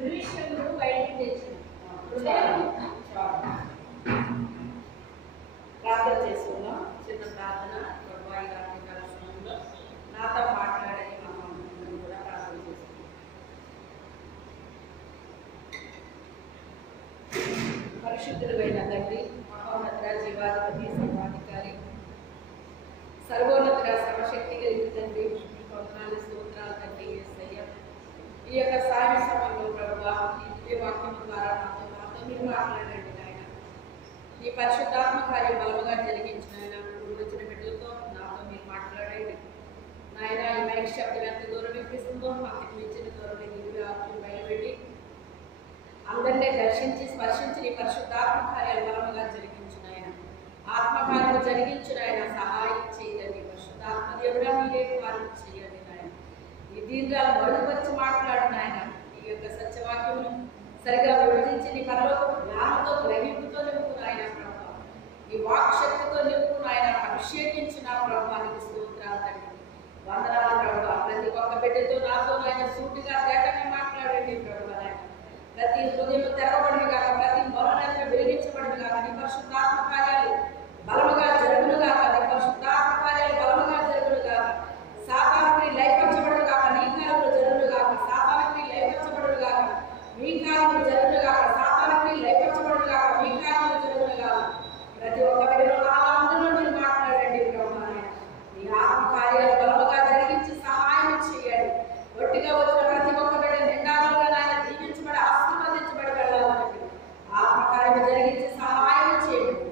దుర్విషయములు బయటికి తెచ్చిన ప్రార్థన చేసుకుందాం. చిన్న ప్రార్థన. ప్రభా ఈ రాత్రి కాల సమయంలో నాతో మాట్లాడని మనం కూడా ప్రార్థన చేసుకుందాం. పరిశుద్ధుడైన తండ్రి, మహోన్నత జీవాధిపతి, సర్వాధికారి, సర్వోన్నత సర్వశక్తి కలిగిన తండ్రి, వందనాలు స్తోత్రాలు తండ్రి యేసయ్య. ఈ యొక్క సాయ సమయంలో ప్రభువా ఈ దివ్య వాక్యం ద్వారా నాతో మీరు మాట్లాడండి నాయన. ఈ పరిశుద్ధాత్మ కార్యం బలముగా జరిగించిన ఆయన వచ్చిన బిడ్డలతో నాతో మీరు మాట్లాడండి నాయన. ఈ మైక్ శబ్దం ఎంత దూరం వినిపిస్తుందో మాకు మించిన దూరం దివ్య వాక్యం బయలుపెట్టి అందరినీ దర్శించి స్పర్శించి నీ పరిశుద్ధాత్మ కార్యాలు బలముగా జరిగించిన ఆయన, ఆత్మకార్యము జరిగించిన ఆయన సహాయం చేయండి. పరిశుద్ధాత్మ దేవుడా మీరే కార్యం చేయండి నాయన. ఈ దీర్ఘాలు మరుగుపరిచి మాట్లాడిన ఆయన ఈ యొక్క సత్యవాక్యమును సరిగా విభజించి నీ పరలోక జ్ఞానంతో గ్రహింపుతో నింపుకున్న ఆయన ప్రభావ, నీ వాక్శక్తితో నింపుకున్న ఆయన అభిషేకించిన ప్రభావానికి స్తోత్రాలు తండ్రి. వందనాలు ప్రభావ. ప్రతి ఒక్క బిడ్డతో నాతో ఆయన సూటిగా తేటగా మాట్లాడండి ప్రభావ. ప్రతి హృదయం తెరవబడిన కాక, ప్రతి మౌనంగా వెలిగించబడిన కాక, నీ పరిశుద్ధాత్మ కార్యాలు బలముగా జరుగును కాక, నీ పరిశుద్ధాత్మ కార్యాలు బలముగా జరుగును కాక, సాతానుకి లయపరచబడును కాక, నీ కార్యములు జరుగును కాక, సాతానుకి లయపరచబడును కాక, మీ కార్యములు జరుగును కాక, సాతానుకి లయపరచబడును కాక, మీ కార్యములు జరుగును కాక. ప్రతి ఒక్క బిడ్డలో అందరిలో మీరు మాట్లాడండి ప్రభు. నీ ఆత్మ కార్యాలు బలముగా జరిగించి సహాయం చేయండి. ఒట్టిగా వచ్చిన ప్రతి ఒక్క బిడ్డ నిండాలుగా ఆయన దీవించబడి ఆశీర్వదించబడి వెళ్ళాలంటే ఆత్మకార్యం జరిగించి సహాయం చేయండి.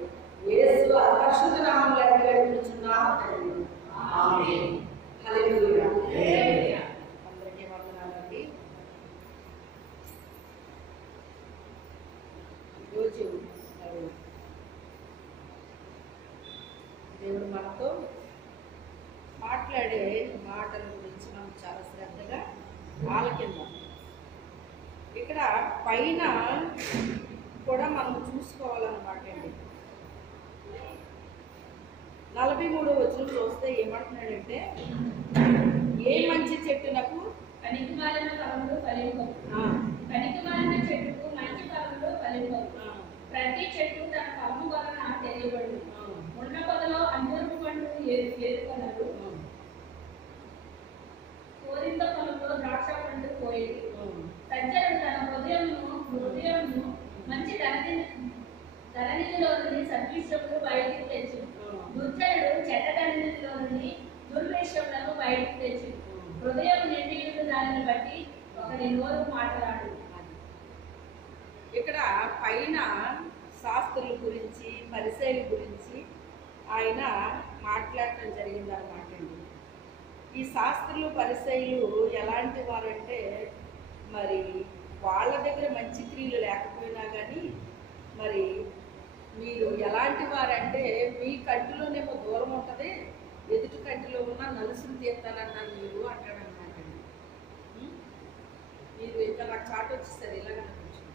యేసు పరిశుద్ధ నామములో వేడుకొనుచున్నాము తండ్రి. ఆమేన్. హల్లెలూయా. అందరికీ వందనాలండి. ఈరోజు దేవుడు మనతో మాట్లాడే మాటల గురించి మనం చాలా శ్రద్ధగా ఆలకిద్దాం. ఇక్కడ పైన కూడా మనం చూసుకోవాలన్నమాట అండి. 43వ వచనం చూస్తే ఏమంటున్నాడంటే, ఏ మంచి చెట్టునకు పనికిమాలిన ఫలములు ఫలింపవు, పనికిమాలిన చెట్టుకు మంచి ఫలములు ఫలింపవు. ప్రతి చెట్టు తన ఫలము వలన తెలియబడును. ఉన్న పొదలో అంజూరపు పండు ఏరుకొనరు, కోరింత పొలంలో ద్రాక్ష పండు కోయడు. సజ్జనుడు తన హృదయమును మంచి ధననిధిలో నుండి సద్విషయములు బయటికి తెచ్చును. దుర్జనుడు చెడ్డ ధననిధిలో నుండి దుర్విషయములను బయటికి తెచ్చును. హృదయం నిండి దానిని బట్టి ఒకరి నోరు మాట్లాడు. ఇక్కడ పైన శాస్త్రుల గురించి, పరిసయ్యుల గురించి ఆయన మాట్లాడటం జరిగిందన్నమాట అండి. ఈ శాస్త్రులు పరిసయ్యులు ఎలాంటి వారంటే, మరి వాళ్ళ దగ్గర మంచి క్రియలు లేకపోయినా కానీ మరి మీరు ఎలాంటి వారంటే, మీ కంటిలోనేమో దూరం ఉంటుంది, ఎదుటి కంటిలో ఉన్న నలుసుని తీస్తానన్నారు మీరు అంటాడనమాట అండి. మీరు ఇంకా నాకు చాటు వచ్చేసారు ఇలాగ అనిపించింది.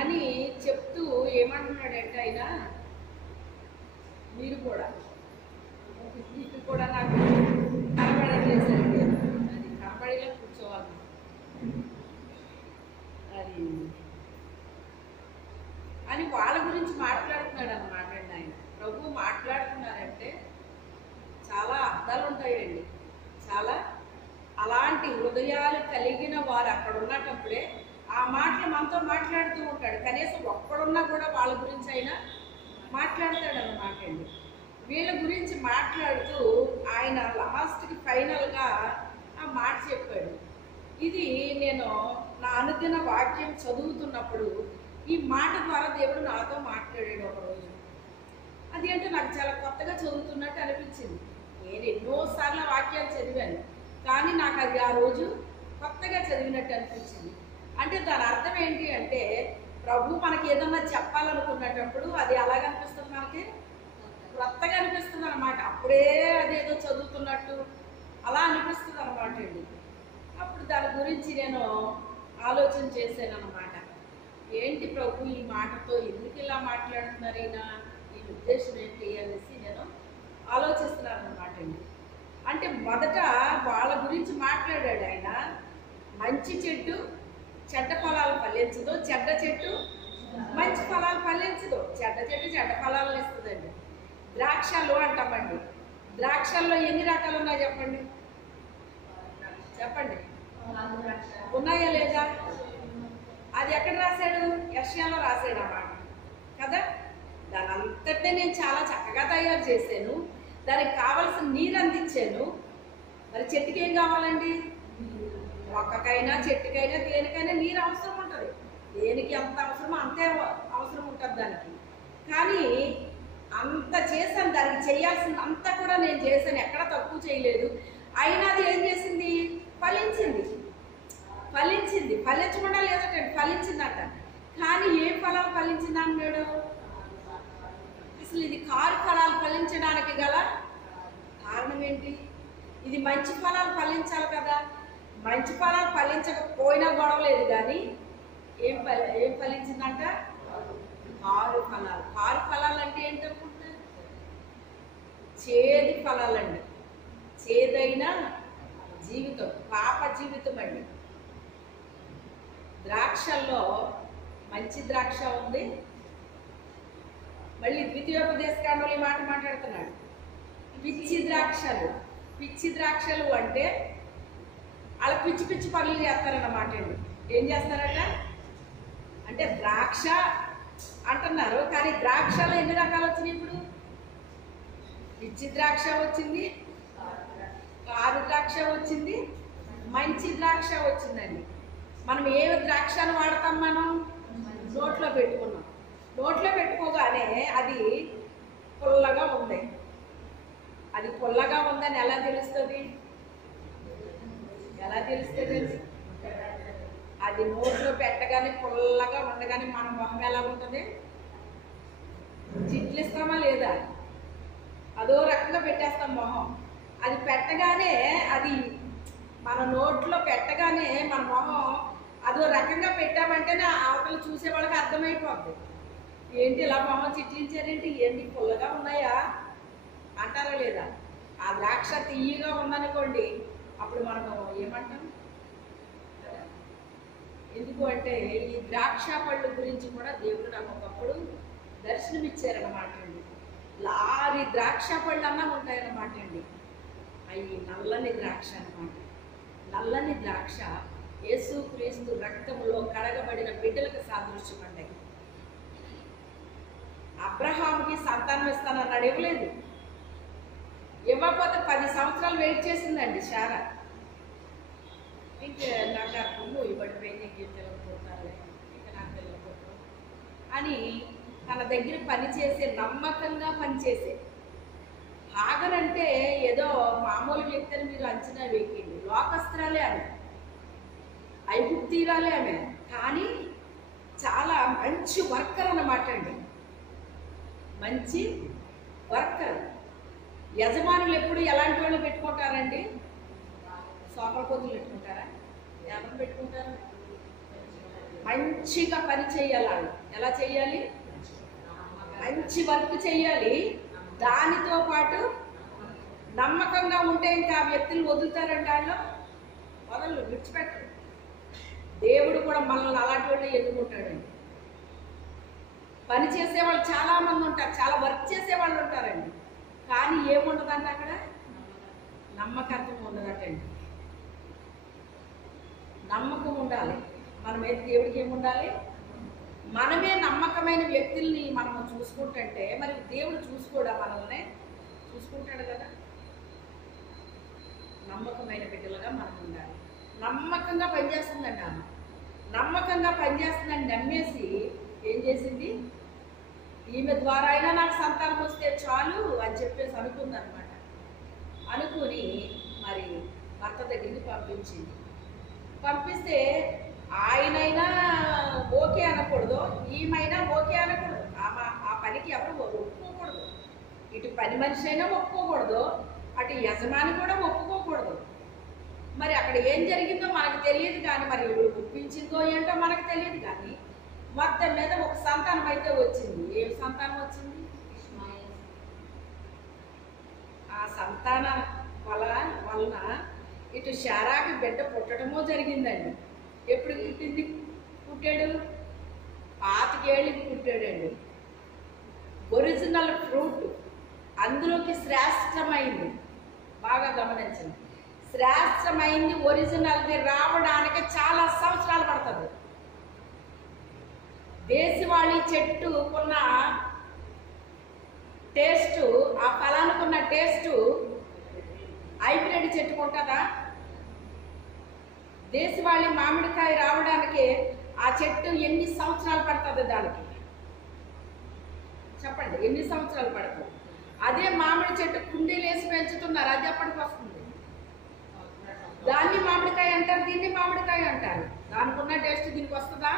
అని చెప్తూ ఏమంటున్నాడంటే ఆయన, మీరు కూడా మీకు కూడా నాకు కనబడట్లేసండి, అది కనబడేలా కూర్చోవాలి అది అని వాళ్ళ గురించి మాట్లాడుతున్నాడు అన్నమాట అండి ఆయన. ప్రభు మాట్లాడుతున్నారంటే చాలా అర్థాలు ఉంటాయండి. చాలా అలాంటి హృదయాలు కలిగిన వారు అక్కడ ఉన్నప్పుడే ఆ మాటలు మనతో మాట్లాడుతూ ఉంటాడు. కనీసం ఒక్కడున్నా కూడా వాళ్ళ గురించి అయినా మాట్లాడతాడు అన్నమాట అండి. వీళ్ళ గురించి మాట్లాడుతూ ఆయన లాస్ట్కి ఫైనల్గా ఆ మాట చెప్పాడు. ఇది నేను నా అనుదిన వాక్యం చదువుతున్నప్పుడు ఈ మాట ద్వారా దేవుడు నాతో మాట్లాడాడు ఒకరోజు. అది అంటే నాకు చాలా కొత్తగా చదువుతున్నట్టు అనిపించింది. నేను ఎన్నోసార్లు వాక్యాలు చదివాను, కానీ నాకు అది ఆ రోజు కొత్తగా చదివినట్టు అనిపించింది. అంటే దాని అర్థం ఏంటి అంటే, ప్రభు మనకి ఏదన్నా చెప్పాలనుకున్నప్పుడు అది ఎలాగనిపిస్తుంది, మనకి కొత్తగా అనిపిస్తుంది అనమాట. అప్పుడే అదేదో చదువుతున్నట్టు అలా అనిపిస్తుంది అనమాట అండి. అప్పుడు దాని గురించి నేను ఆలోచన చేశాను అనమాట. ఏంటి ప్రభు ఈ మాటతో ఎందుకు ఇలా మాట్లాడుతున్నారు ఈయన, ఈ ఉద్దేశం ఏంటి అనేసి నేను ఆలోచిస్తున్నాను అన్నమాట అండి. అంటే మొదట వాళ్ళ గురించి మాట్లాడాడు ఆయన. మంచి చెట్టు చెడ్డ ఫలాలు ఫలించదు, చెడ్డ చెట్టు మంచి ఫలాలు ఫలించదు. చెడ్డ చెట్టు చెడ్డ ఫలాలను ఇస్తుందండి. ద్రాక్షలు అంటామండి. ద్రాక్షల్లో ఎన్ని రకాలు ఉన్నాయి చెప్పండి, చెప్పండి. ఉన్నాయా లేదా? అది ఎక్కడ రాశాడు? యెషయాలో రాశాడు అన్నమాట కదా. దాని అంతటే నేను చాలా చక్కగా తయారు చేశాను, దానికి కావలసిన నీరు అందించాను. మరి చెట్టుకి ఏం కావాలండి? మొక్కకైనా చెట్టుకైనా దేనికైనా నీరు అవసరం ఉంటుంది. దేనికి ఎంత అవసరమో అంతే అవసరం ఉంటుంది దానికి. కానీ అంత చేశాను, దానికి చేయాల్సింది అంతా కూడా నేను చేశాను, ఎక్కడ తక్కువ చేయలేదు. అయినా అది ఏం చేసింది? ఫలించింది. ఫలించింది. ఫలించకుండా లేదంటే ఫలించిందట. కానీ ఏ ఫలాలు ఫలించింది అన్నాడు? అసలు ఇది కారు ఫలాలు ఫలించడానికి గల కారణం ఏంటి? ఇది మంచి ఫలాలు ఫలించాలి కదా. మంచి ఫలాలు ఫలించకపోయినా గొడవలేదు, కానీ ఏం ఫలించిందంట? కారు ఫలాలు. కారు ఫలాలు అంటే ఏంటనుకుంటా? చేదు ఫలాలండి. చేదైన జీవితం, పాప జీవితం అండి. ద్రాక్షల్లో మంచి ద్రాక్ష ఉంది. మళ్ళీ ద్వితీయోపదేశకాండంలో ఈ మాట మాట్లాడుతున్నాడు. పిచ్చి ద్రాక్షలు. పిచ్చి ద్రాక్షలు అంటే అలా పిచ్చి పిచ్చి పనులు చేస్తారన్నమాట అండి. ఏం చేస్తారట అంటే ద్రాక్ష అంటున్నారు, కానీ ద్రాక్షలో ఎన్ని రకాలు వచ్చినాయి ఇప్పుడు? పిచ్చి ద్రాక్ష వచ్చింది, కారు ద్రాక్ష వచ్చింది, మంచి ద్రాక్ష వచ్చిందండి. మనం ఏ ద్రాక్షను వాడతాం? మనం నోట్లో పెట్టుకున్నాం. నోట్లో పెట్టుకోగానే అది పుల్లగా ఉంది. అది పుల్లగా ఉందని ఎలా తెలుస్తుంది? ఎలా తెలుస్తుంది? అది నోట్లో పెట్టగానే పుల్లగా ఉండగానే మన మొహం ఎలా ఉంటుంది? జిడ్లు ఇస్తామా లేదా? అదో రకంగా పెట్టేస్తాం మొహం. అది పెట్టగానే, అది మన నోట్లో పెట్టగానే మన మొహం అదో రకంగా పెట్టామంటే అవతలు చూసే వాళ్ళకి అర్థమైపోద్ది. ఏంటి ఇలా మొహం చిట్లించారేంటి, ఏంటి పుల్లగా ఉన్నాయా అంటారా లేదా? ఆ ద్రాక్ష తీయగా ఉందనుకోండి, అప్పుడు మనము ఏమంటాం? ఎందుకు అంటే ఈ ద్రాక్ష పళ్ళు గురించి కూడా దేవుడు నాకు ఒకప్పుడు దర్శనమిచ్చారన్నమాట అండి. లారీ ద్రాక్ష పళ్ళు అన్నా ఉంటాయన్నమాట అండి. అవి నల్లని ద్రాక్ష అన్నమాట. నల్లని ద్రాక్ష యేసుక్రీస్తు రక్తంలో కడగబడిన బిడ్డలకు సాదృశ్యం అండి. అబ్రహాముకి సంతానం ఇస్తానన్నాడు, ఇవ్వలేదు. ఇవ్వకపోతే 10 సంవత్సరాలు వెయిట్ చేసిందండి శారా. ఇంకా నాకు అర్థము ఇవ్వడిపోయింది, ఇంకేం తెలియకపోతారు, ఇంకా నాకు తెలియకపోతాం అని తన దగ్గర పనిచేసే, నమ్మకంగా పనిచేసే హాగర్ అంటే ఏదో మామూలు వ్యక్తిని మీరు అంచనా వేయండి. లోకస్త్రాలే ఆమె, ఐగుప్తీరాలే ఆమె, కానీ చాలా మంచి వర్కర్ అన్నమాట అండి. మంచి వర్కర్. యజమానులు ఎప్పుడు ఎలాంటి వాళ్ళు పెట్టుకుంటారండి? సోపల పొద్దులు పెట్టుకుంటారా? ఎవరు పెట్టుకుంటారు? మంచిగా పని చేయాలి వాళ్ళు. ఎలా చేయాలి? మంచి వర్క్ చేయాలి. దానితో పాటు నమ్మకంగా ఉంటే ఇంకా ఆ వ్యక్తులు వదులుతారండి. వాళ్ళు వదలు, విడిచిపెట్టరు. దేవుడు కూడా మనల్ని అలాంటి వాళ్ళు ఎన్నుకుంటాడండి. పని చేసేవాళ్ళు చాలా మంది ఉంటారు, చాలా వర్క్ చేసేవాళ్ళు ఉంటారండి, కానీ ఏముండదండి అక్కడ? నమ్మకత్వం ఉండదటండి. నమ్మకం ఉండాలి. మన మీద దేవుడికి ఏముండాలి? మనమే నమ్మకమైన వ్యక్తుల్ని మనము చూసుకుంటుంటే మరి దేవుడు చూసుకోడా? మనల్ని చూసుకుంటాడు కదా. నమ్మకమైన బిడ్డలుగా మనం ఉండాలి. నమ్మకంగా పనిచేస్తుందండి ఆమె. నమ్మకంగా పనిచేస్తుందని నమ్మేసి ఏం చేసింది? ఈమె ద్వారా అయినా నాకు సంతానం వస్తే చాలు అని చెప్పేసి అనుకుందనమాట. అనుకుని మరి భర్త దగ్గరికి పంపించింది. పంపిస్తే ఆయనైనా ఓకే అనకూడదు, ఈమైనా ఓకే అనకూడదు. ఆ పనికి ఎవరు ఒప్పుకోకూడదు. ఇటు పని మనిషి అయినా ఒప్పుకోకూడదు, అటు యజమాని కూడా ఒప్పుకోకూడదు. మరి అక్కడ ఏం జరిగిందో మనకు తెలియదు, కానీ మరి ఒప్పించిందో ఏంటో మనకు తెలియదు. కానీ మొత్తం మీద ఒక సంతానం అయితే వచ్చింది. ఏం సంతానం వచ్చింది? ఆ సంతాన వలన ఇటు శారాకి బిడ్డ పుట్టడమో జరిగిందండి. ఎప్పుడు పుట్టాడు? 25 ఏళ్ళకి పుట్టాడండి. ఒరిజినల్ ఫ్రూట్ అందులోకి శ్రేష్టమైంది. బాగా గమనించండి, శ్రేష్టమైంది ఒరిజినల్ది రావడానికి చాలా సంవత్సరాలు పడుతుంది. దేశవాళీ చెట్టుకున్న టేస్టు, ఆ ఫలానికున్న టేస్టు హైబ్రిడ్ చెట్టుకుంటుందా? దేశవాళీ మామిడికాయ రావడానికి ఆ చెట్టు ఎన్ని సంవత్సరాలు పడుతుంది? దానికి చెప్పండి, ఎన్ని సంవత్సరాలు పడుతుంది? అదే మామిడి చెట్టు కుండీలు వేసి పెంచుతున్నారు, అది ఎప్పటికి వస్తుంది? దాన్ని మామిడికాయ అంటారు, దీన్ని మామిడికాయ అంటారు. దానికి ఉన్న టేస్ట్ దీనికి వస్తుందా?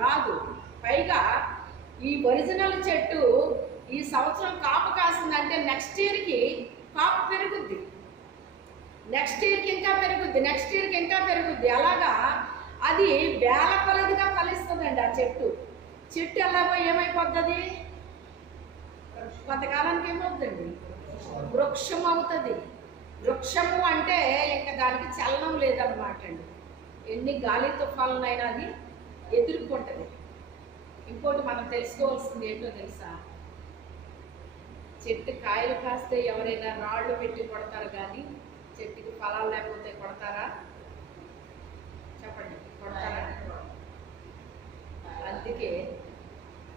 రాదు. పైగా ఈ ఒరిజినల్ చెట్టు ఈ సంవత్సరం కాపు కాసిందంటే నెక్స్ట్ ఇయర్కి కాపు పెరుగుద్ది, నెక్స్ట్ ఇయర్కి ఇంకా పెరుగుద్ది, నెక్స్ట్ ఇయర్కి ఇంకా పెరుగుద్ది. అలాగా అది వేల కొలదిగా ఫలిస్తుందండి. ఆ చెట్టు ఎలాగో ఏమైపోతుంది? కొంతకాలానికి ఏమవుతుందండి? వృక్షం అవుతుంది. వృక్షము అంటే ఇంకా దానికి చలనం లేదన్నమాట అండి. ఎన్ని గాలి తుఫానులైనా అది ఎదుర్కొంటుంది. ఇంకోటి మనం తెలుసుకోవాల్సింది ఏంటో తెలుసా? చెట్టు కాయలు కాస్తే ఎవరైనా రాళ్ళు పెట్టి కొడతారు, కానీ చెట్టుకి ఫలాలు లేకపోతే కొడతారా? చెప్పండి, కొడతారా? అందుకే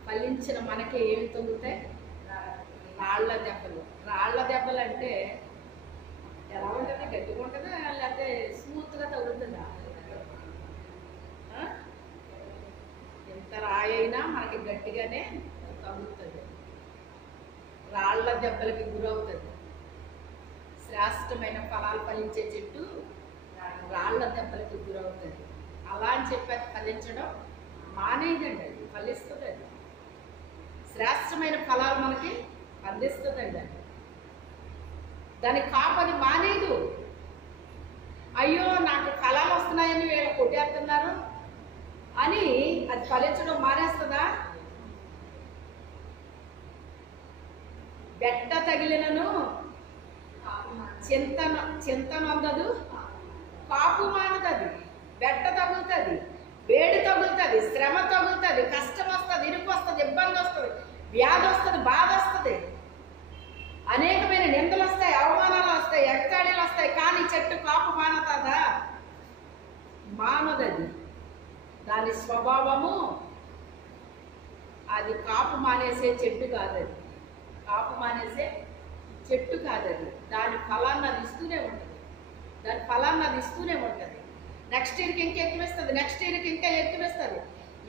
ఫలించిన మనకి ఏమి తొలుగుతాయి? రాళ్ల దెబ్బలు. రాళ్ల దెబ్బలు అంటే ఎలా ఉంటుంది? గట్టిగా ఉంటుందా లేకపోతే స్మూత్గా తగులుతుందా? ఎంత రాయి అయినా మనకి గట్టిగానే తగులుతుంది, రాళ్ల దెబ్బలకి గురవుతుంది. శ్రేష్టమైన ఫలాలు ఫలించే చెట్టు రాళ్ల దెబ్బలకి గురవుతుంది. అలా అని చెప్పి అది ఫలించడం మానేదండి, అది ఫలిస్తుంది. అది శ్రేష్టమైన ఫలాలు మనకి అందిస్తుందండి. అది దాని కాపది మానేదు. అయ్యో నాకు ఫలాలు వస్తున్నాయని వీళ్ళు కొట్టేస్తున్నారు అని అది ఫలించడం మానేస్తుందా? బెట్ట తగిలినను చింతనందదు, కాపు మానదది. బెట్ట తగులుతుంది, వేడి తగులుతుంది, శ్రమ తగులుతుంది, కష్టం వస్తుంది, ఇరుకు వస్తుంది, ఇబ్బంది వస్తుంది, వ్యాధి వస్తుంది, బాధ వస్తుంది, అనేకమైన నిందలు వస్తాయి, అవమానాలు వస్తాయి, ఎక్కడీలు వస్తాయి. కానీ చెట్టు కాపు మానదా? మానదది. దాని స్వభావము అది కాపు మానేసే చెట్టు కాదది. కాపు మానేసే చెట్టు కాదది. దాని ఫలాన్ని అది ఇస్తూనే ఉంటుంది, దాని ఫలాన్ని అది ఇస్తూనే ఉంటుంది. నెక్స్ట్ ఇయర్కి ఇంకా ఎక్కువిస్తుంది, నెక్స్ట్ ఇయర్కి ఇంకా ఎక్కువిస్తుంది.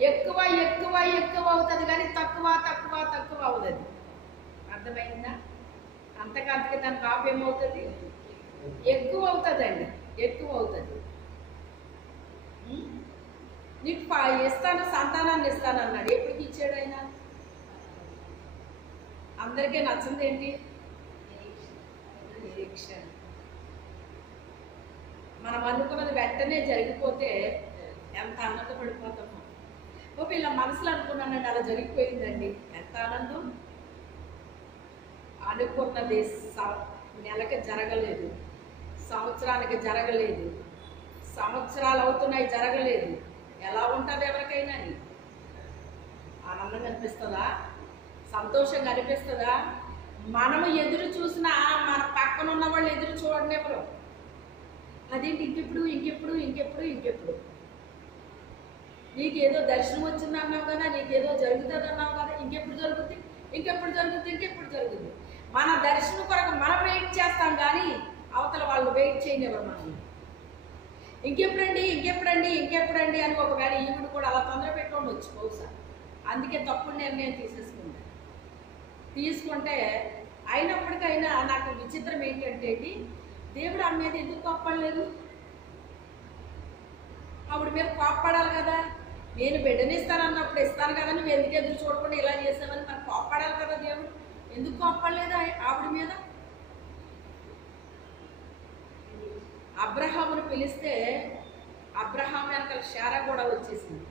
ఎక్కువ ఎక్కువ ఎక్కువ అవుతుంది, కానీ తక్కువ తక్కువ తక్కువ అవుతుంది. అర్థమైందా? అంతకంతకి దాని కాపు ఏమవుతుంది? ఎక్కువ అవుతుందండి, ఎక్కువ అవుతుంది. నీకు ఇస్తాను, సంతానాన్ని ఇస్తాను అన్నాడు. ఎప్పటికి ఇచ్చాడు ఆయన? అందరికీ నచ్చింది ఏంటి? నిరీక్షణ. మనం అనుకున్నది వెంటనే జరిగిపోతే ఎంత ఆనందపడిపోతామో. వీళ్ళ మనసులో అనుకున్నానండి, అలా జరిగిపోయిందండి, ఎంత ఆనందం. అనుకున్నది నెలకి జరగలేదు, సంవత్సరానికి జరగలేదు, సంవత్సరాలు అవుతున్నాయి జరగలేదు. ఎలా ఉంటుంది ఎవరికైనా? ఆనందంగా అనిపిస్తుందా? సంతోషంగా అనిపిస్తుందా? మనము ఎదురు చూసినా మన పక్కన ఉన్న వాళ్ళు ఎదురు చూడండి ఎవరు. అదేంటి ఇంకెప్పుడు ఇంకెప్పుడు ఇంకెప్పుడు ఇంకెప్పుడు? నీకేదో దర్శనం వచ్చింది అన్నావు కదా, నీకేదో జరుగుతుంది అన్నావు కదా, ఇంకెప్పుడు జరుగుతుంది, ఇంకెప్పుడు జరుగుతుంది, ఇంకెప్పుడు జరుగుతుంది. మన దర్శనం కొరకు మనం వెయిట్ చేస్తాం, కానీ అవతల వాళ్ళు వెయిట్ చేయనివ్వరు మనం. ఇంకెప్పుడండి ఇంకెప్పుడండి ఇంకెప్పుడండి అని ఒకవేళ ఈవిడ కూడా అలా తొందర పెట్టుకోవచ్చు బహుశా. అందుకే తప్పుడు నిర్ణయం తీసుకుంటే అయినప్పటికైనా నాకు విచిత్రం ఏంటంటే, దేవుడు ఆమె మీద ఎందుకు కోప్పడలేదు? ఆవిడ మీద కోప్పడాలి కదా. నేను బిడ్డనిస్తానన్నప్పుడు ఇస్తాను కదా, నువ్వు ఎందుకు ఎదురు చూడకుండా ఇలా చేసావని మనకు కోప్పడాలి కదా దేవుడు. ఎందుకు కోప్పడలేదు ఆవిడ మీద? అబ్రహామును పిలిస్తే అబ్రహాం వెనకాల శారా కూడా వచ్చేసింది.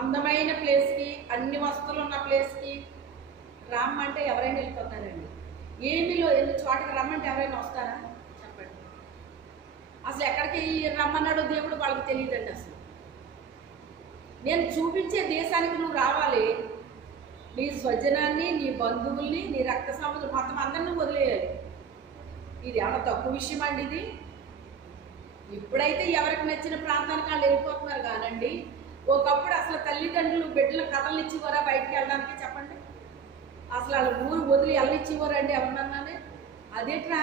అందమైన ప్లేస్కి, అన్ని వస్తువులు ఉన్న ప్లేస్కి రమ్మంటే ఎవరైనా వెళ్ళిపోతారండి. ఏమిలో ఎన్ని చోటకి రమ్మంటే ఎవరైనా వస్తారా చెప్పండి. అసలు ఎక్కడికి రమ్మన్నాడో దేవుడు వాళ్ళకి తెలియదండి. అసలు నేను చూపించే దేశానికి నువ్వు రావాలి, నీ స్వజనాన్ని, నీ బంధువుల్ని, నీ రక్త సంబంధులు మొత్తం అందరినీ వదిలేయాలి. ఇది ఏమన్నా తక్కువ విషయం అండి ఇది? ఇప్పుడైతే ఎవరికి నచ్చిన ప్రాంతానికి వాళ్ళు వెళ్ళిపోతున్నారు కానండి, ఒకప్పుడు అసలు తల్లిదండ్రులు బిడ్డల కథలు ఇచ్చిపోరా బయటికి వెళ్ళడానికి చెప్పండి. అసలు వాళ్ళు ఊరు వదిలి వెళ్ళనిచ్చిపోరండి ఎవరినన్నానే. అదేట్రా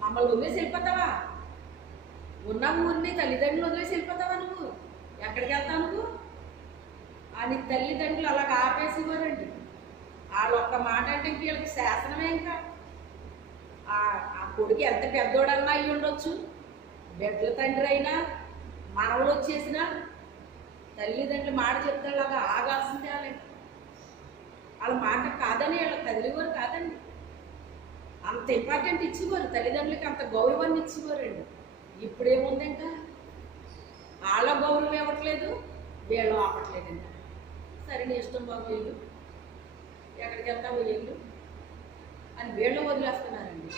మమ్మల్ని వదిలేసి వెళ్ళిపోతావా? ఉన్న ఊరిని తల్లిదండ్రులు వదిలేసి వెళ్ళిపోతావా నువ్వు? ఎక్కడికి వెళ్తావు నువ్వు అని తల్లిదండ్రులు అలాగ ఆపేసిపోరండి. వాళ్ళు ఒక్క మాట అంటే ఇంక వీళ్ళకి శాసనమే. ఇంకా ఆ కొడుకు ఎంత పెద్దోడన్నా అయ్యి ఉండొచ్చు, బిడ్డల తండ్రి అయినా, మనవలు వచ్చేసినా తల్లిదండ్రులు మాట చెప్తాలాగా ఆగాల్సిందే. వాళ్ళ మాట కాదని వీళ్ళకి కదిలివారు కాదండి. అంత ఇంపార్టెంట్ ఇచ్చేవారు, తల్లిదండ్రులకి అంత గౌరవాన్ని ఇచ్చేవారండి. ఇప్పుడేముంది ఇంకా వాళ్ళ గౌరవం ఇవ్వట్లేదు, వీళ్ళు ఆపట్లేదు. ఇంకా సరే నీ ఇష్టం బాబు వీళ్ళు, ఎక్కడికి వెళ్తావు వీళ్ళు అని వీళ్ళు వదిలేస్తున్నారండి.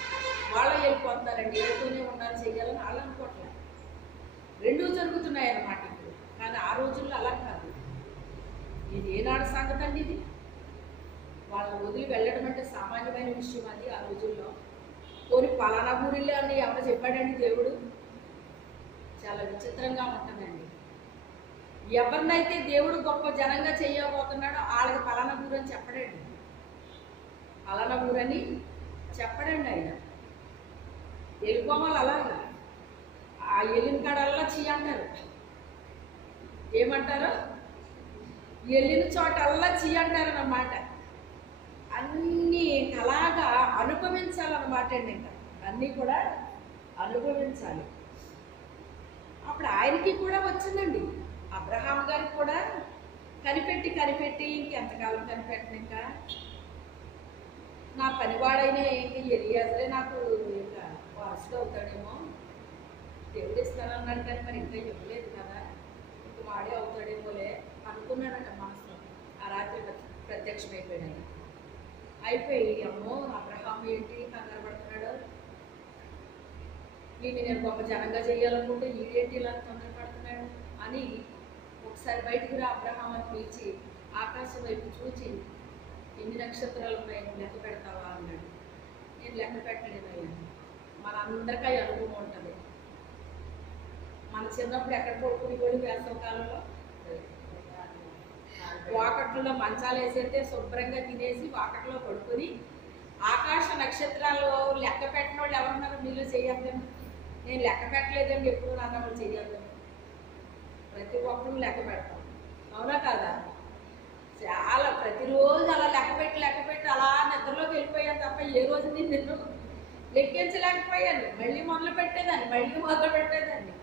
వాళ్ళు వెళ్ళిపోతున్నారండి, ఏడుతూనే ఉన్నారు, చెయ్యాలని వాళ్ళు అనుకోవట్లేదు. రెండూ జరుగుతున్నాయి అన్నమాట ఇప్పుడు. కానీ ఆ రోజుల్లో అలా కాదు. ఇది ఏనాడు సంగతి అండి ఇది? వాళ్ళని వదిలి వెళ్ళడం అంటే సామాన్యమైన విషయం అది ఆ రోజుల్లో. కొన్ని పలానా ఊరిలో అని ఎవరు చెప్పాడండి దేవుడు? చాలా విచిత్రంగా ఉంటుందండి. ఎవరినైతే దేవుడు గొప్ప జనంగా చేయబోతున్నాడో వాళ్ళకి పలానా ఊరు అని చెప్పడండి, పలానా ఊరని చెప్పడండి. ఆయన వెళ్ళిపోవాలి అలాగా. ఆ వెళ్ళిన కాడల్లా చెయ్యి అంటారు. ఏమంటారు? వెళ్ళిన చోట అల్లా చెయ్యి అంటారు అన్నమాట. అన్నీ అలాగా అనుభవించాలన్నమాట అండి. ఇంకా అన్నీ కూడా అనుభవించాలి. అప్పుడు ఆయనకి కూడా వచ్చిందండి, అబ్రహాం గారికి కూడా కనిపెట్టి కనిపెట్టి ఇంకెంతకాలం కనిపెట్టను, ఇంకా నా పనివాడైనా ఏంటి ఎలియాజరే నాకు ఇంకా వారసుడు అవుతాడేమో, దేవుడు ఇస్తానన్నాడు కానీ మరి ఇంకా ఇవ్వలేదు కదా, ఇంక వాడే అవుతాడేమోలే అనుకున్నాడంట మనసులో. ఆ రాత్రి ప్రత్యక్షమైపోయాడు. అయిపోయి అమ్మో అబ్రహాం ఏంటి కంగారు పడుతున్నాడు, వీడిని నేను గొప్ప జనంగా చేయాలనుకుంటే ఈడేంటి ఇలా తొందరపడుతున్నాడు అని ఒకసారి బయటకు రా అబ్రహాం అని పిలిచి ఆకాశం వైపు చూచి ఎన్ని నక్షత్రాలు ఉన్నాయి నువ్వు లెక్క పెడతావా అన్నాడు. నేను లెక్క పెట్టలేదయ్యా. మన అందరికీ అనుభవం ఉంటుంది. మన చిన్నప్పుడు ఎక్కడ పడుకుని కూడా వేసవ కాలంలో వాకట్లో మంచాలు వేసేస్తే శుభ్రంగా తినేసి వాకట్లో పడుకొని ఆకాశ నక్షత్రాలు లెక్క పెట్టిన వాళ్ళు ఎవరున్నారు మీలో చేయొద్దని? నేను లెక్క పెట్టలేదండి ఎప్పుడు నాన్న వాళ్ళు చేయొద్దని. ప్రతి ఒక్కరూ లెక్క పెడతాం, అవునా కాదా? చాలా ప్రతిరోజు అలా లెక్క పెట్టి అలా నిద్రలోకి వెళ్ళిపోయాను తప్ప ఏ రోజు నేను నిద్ర లెక్కించలేకపోయాను. మళ్ళీ మొదలు పెట్టేదాన్ని.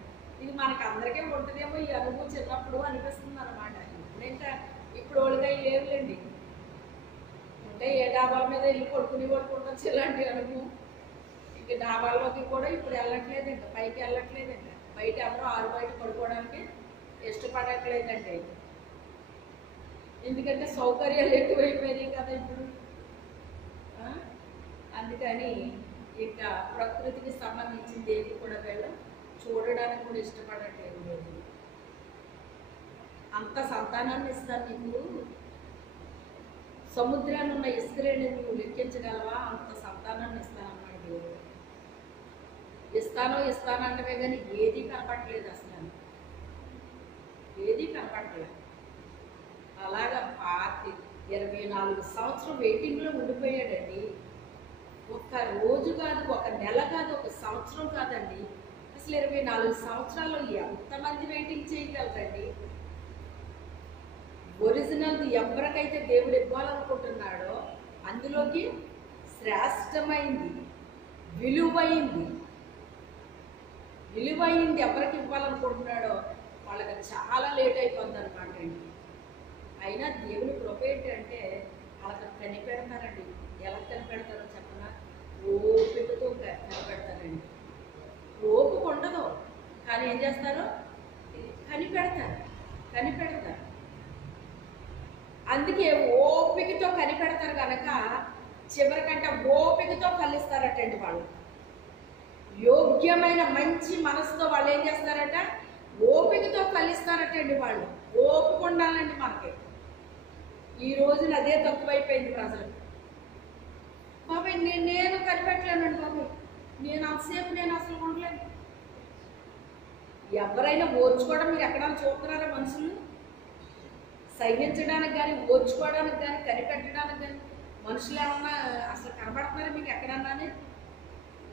ఇది మనకు అందరికీ ఉంటుందేమో ఈ అనుభవం చిన్నప్పుడు అనిపిస్తుంది అన్నమాట. ఇంకా ఇప్పుడు వాళ్ళకి లేవులేండి. అంటే ఏ డాబాల మీద వెళ్ళి పడుకుంటచ్చు ఇలాంటి అనుభవం. ఇంక డాబాల్లోకి కూడా ఇప్పుడు వెళ్ళట్లేదండి, పైకి వెళ్ళట్లేదండి. బయట ఎవరో ఆరు బయట పడుకోవడానికి ఇష్టపడట్లేదండి. ఎందుకంటే సౌకర్యాలు ఎక్కువైపోయినాయి కదా ఇప్పుడు. అందుకని ఇక ప్రకృతికి సంబంధించింది ఏది కూడా వీళ్ళు చూడడానికి కూడా ఇష్టపడట్లేదు. లేదు అంత సంతానాన్ని ఇస్తాను నీకు, సముద్రాన్ని ఉన్న ఇసుకలేని నువ్వు లెక్కించగలవా? అంత సంతానాన్ని ఇస్తానన్నాడు దేవుడు. ఇస్తానంటే కానీ ఏది కనపడలేదు, అసలు ఏది కనపడలేదు. అలాగా 24 సంవత్సరం వెయిటింగ్లో ఉండిపోయాడండి. ఒక్క రోజు కాదు, ఒక నెల కాదు, ఒక సంవత్సరం కాదండి. అసలు 24 సంవత్సరాల్లో ఎంతమంది వెయిటింగ్ చేయగలరండి? ఒరిజినల్ ఎవరికైతే దేవుడు ఇవ్వాలనుకుంటున్నాడో అందులోకి శ్రేష్టమైంది, విలువైంది ఎవరికి ఇవ్వాలనుకుంటున్నాడో వాళ్ళకి చాలా లేట్ అయిపోతుంది అనమాట అండి. అయినా దేవుని కృప ఏంటంటే వాళ్ళకి కనిపెడతారండి. ఎలా కనిపెడతారో చెప్పనా? ఓపికతో కనిపెడతారండి. ఓపిక ఉండదు కానీ ఏం చేస్తారు? కనిపెడతారు. అందుకే ఓపికతో కనిపెడతారు కనుక చివరికంటే ఓపికతో ఫలిస్తారటండి వాళ్ళు. యోగ్యమైన మంచి మనసుతో వాళ్ళు ఏం చేస్తారట, ఓపికతో ఫలిస్తారటండి వాళ్ళు. ఓపిక ఉండాలండి మనకి. ఈ రోజున అదే తక్కువైపోయింది ప్రజలకు. బాబాయ్ నేను కనిపెట్టలేనండి బాబాయ్, నేను అంతసేపు నేను అసలు ఉండలేను. ఎవరైనా ఓర్చుకోవడం మీరు ఎక్కడైనా చూస్తున్నారా? మనుషులు సహించడానికి కానీ ఓర్చుకోవడానికి కానీ కనిపెట్టడానికి కానీ మనుషులు ఏమన్నా అసలు కనబడుతున్నారా మీకు ఎక్కడన్నానే?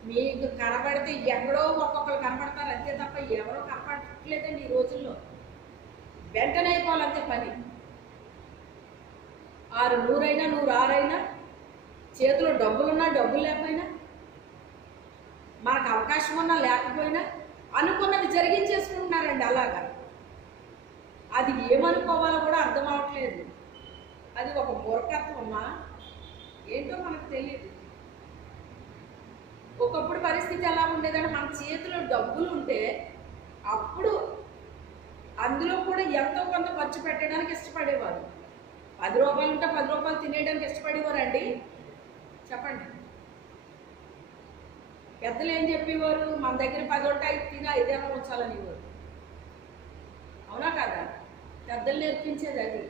మీకు కనబడితే ఎక్కడో ఒక్కొక్కరు కనబడతారు అంతే తప్ప ఎవరో కనపడట్లేదండి ఈ రోజుల్లో. వెంటనే అయిపోవాలంతే పని. 6 అయినా 106 చేతిలో డబ్బులున్నా డబ్బులు లేకపోయినా, మనకు అవకాశం ఉన్నా లేకపోయినా అనుకున్నది జరిగించేసుకుంటున్నారండి. అలాగా అది ఏమనుకోవాలో కూడా అర్థం అవట్లేదు. అది ఒక మూర్ఖత్వమా ఏంటో మనకు తెలియదు. ఒకప్పుడు పరిస్థితి ఎలా ఉండేదంటే మన చేతిలో డబ్బులు ఉంటే అప్పుడు అందులో కూడా ఎంతో కొంత ఖర్చు పెట్టడానికి ఇష్టపడేవారు. 10 రూపాయలు ఉంటే 10 రూపాయలు తినేయడానికి ఇష్టపడేవారండి? చెప్పండి. పెద్దలు ఏం చెప్పేవారు? మన దగ్గర 10 ఉంటాయి తిని 5 ఉంచాలని ఇవ్వరు. అవునా కదా? పెద్దలు నేర్పించేది అది.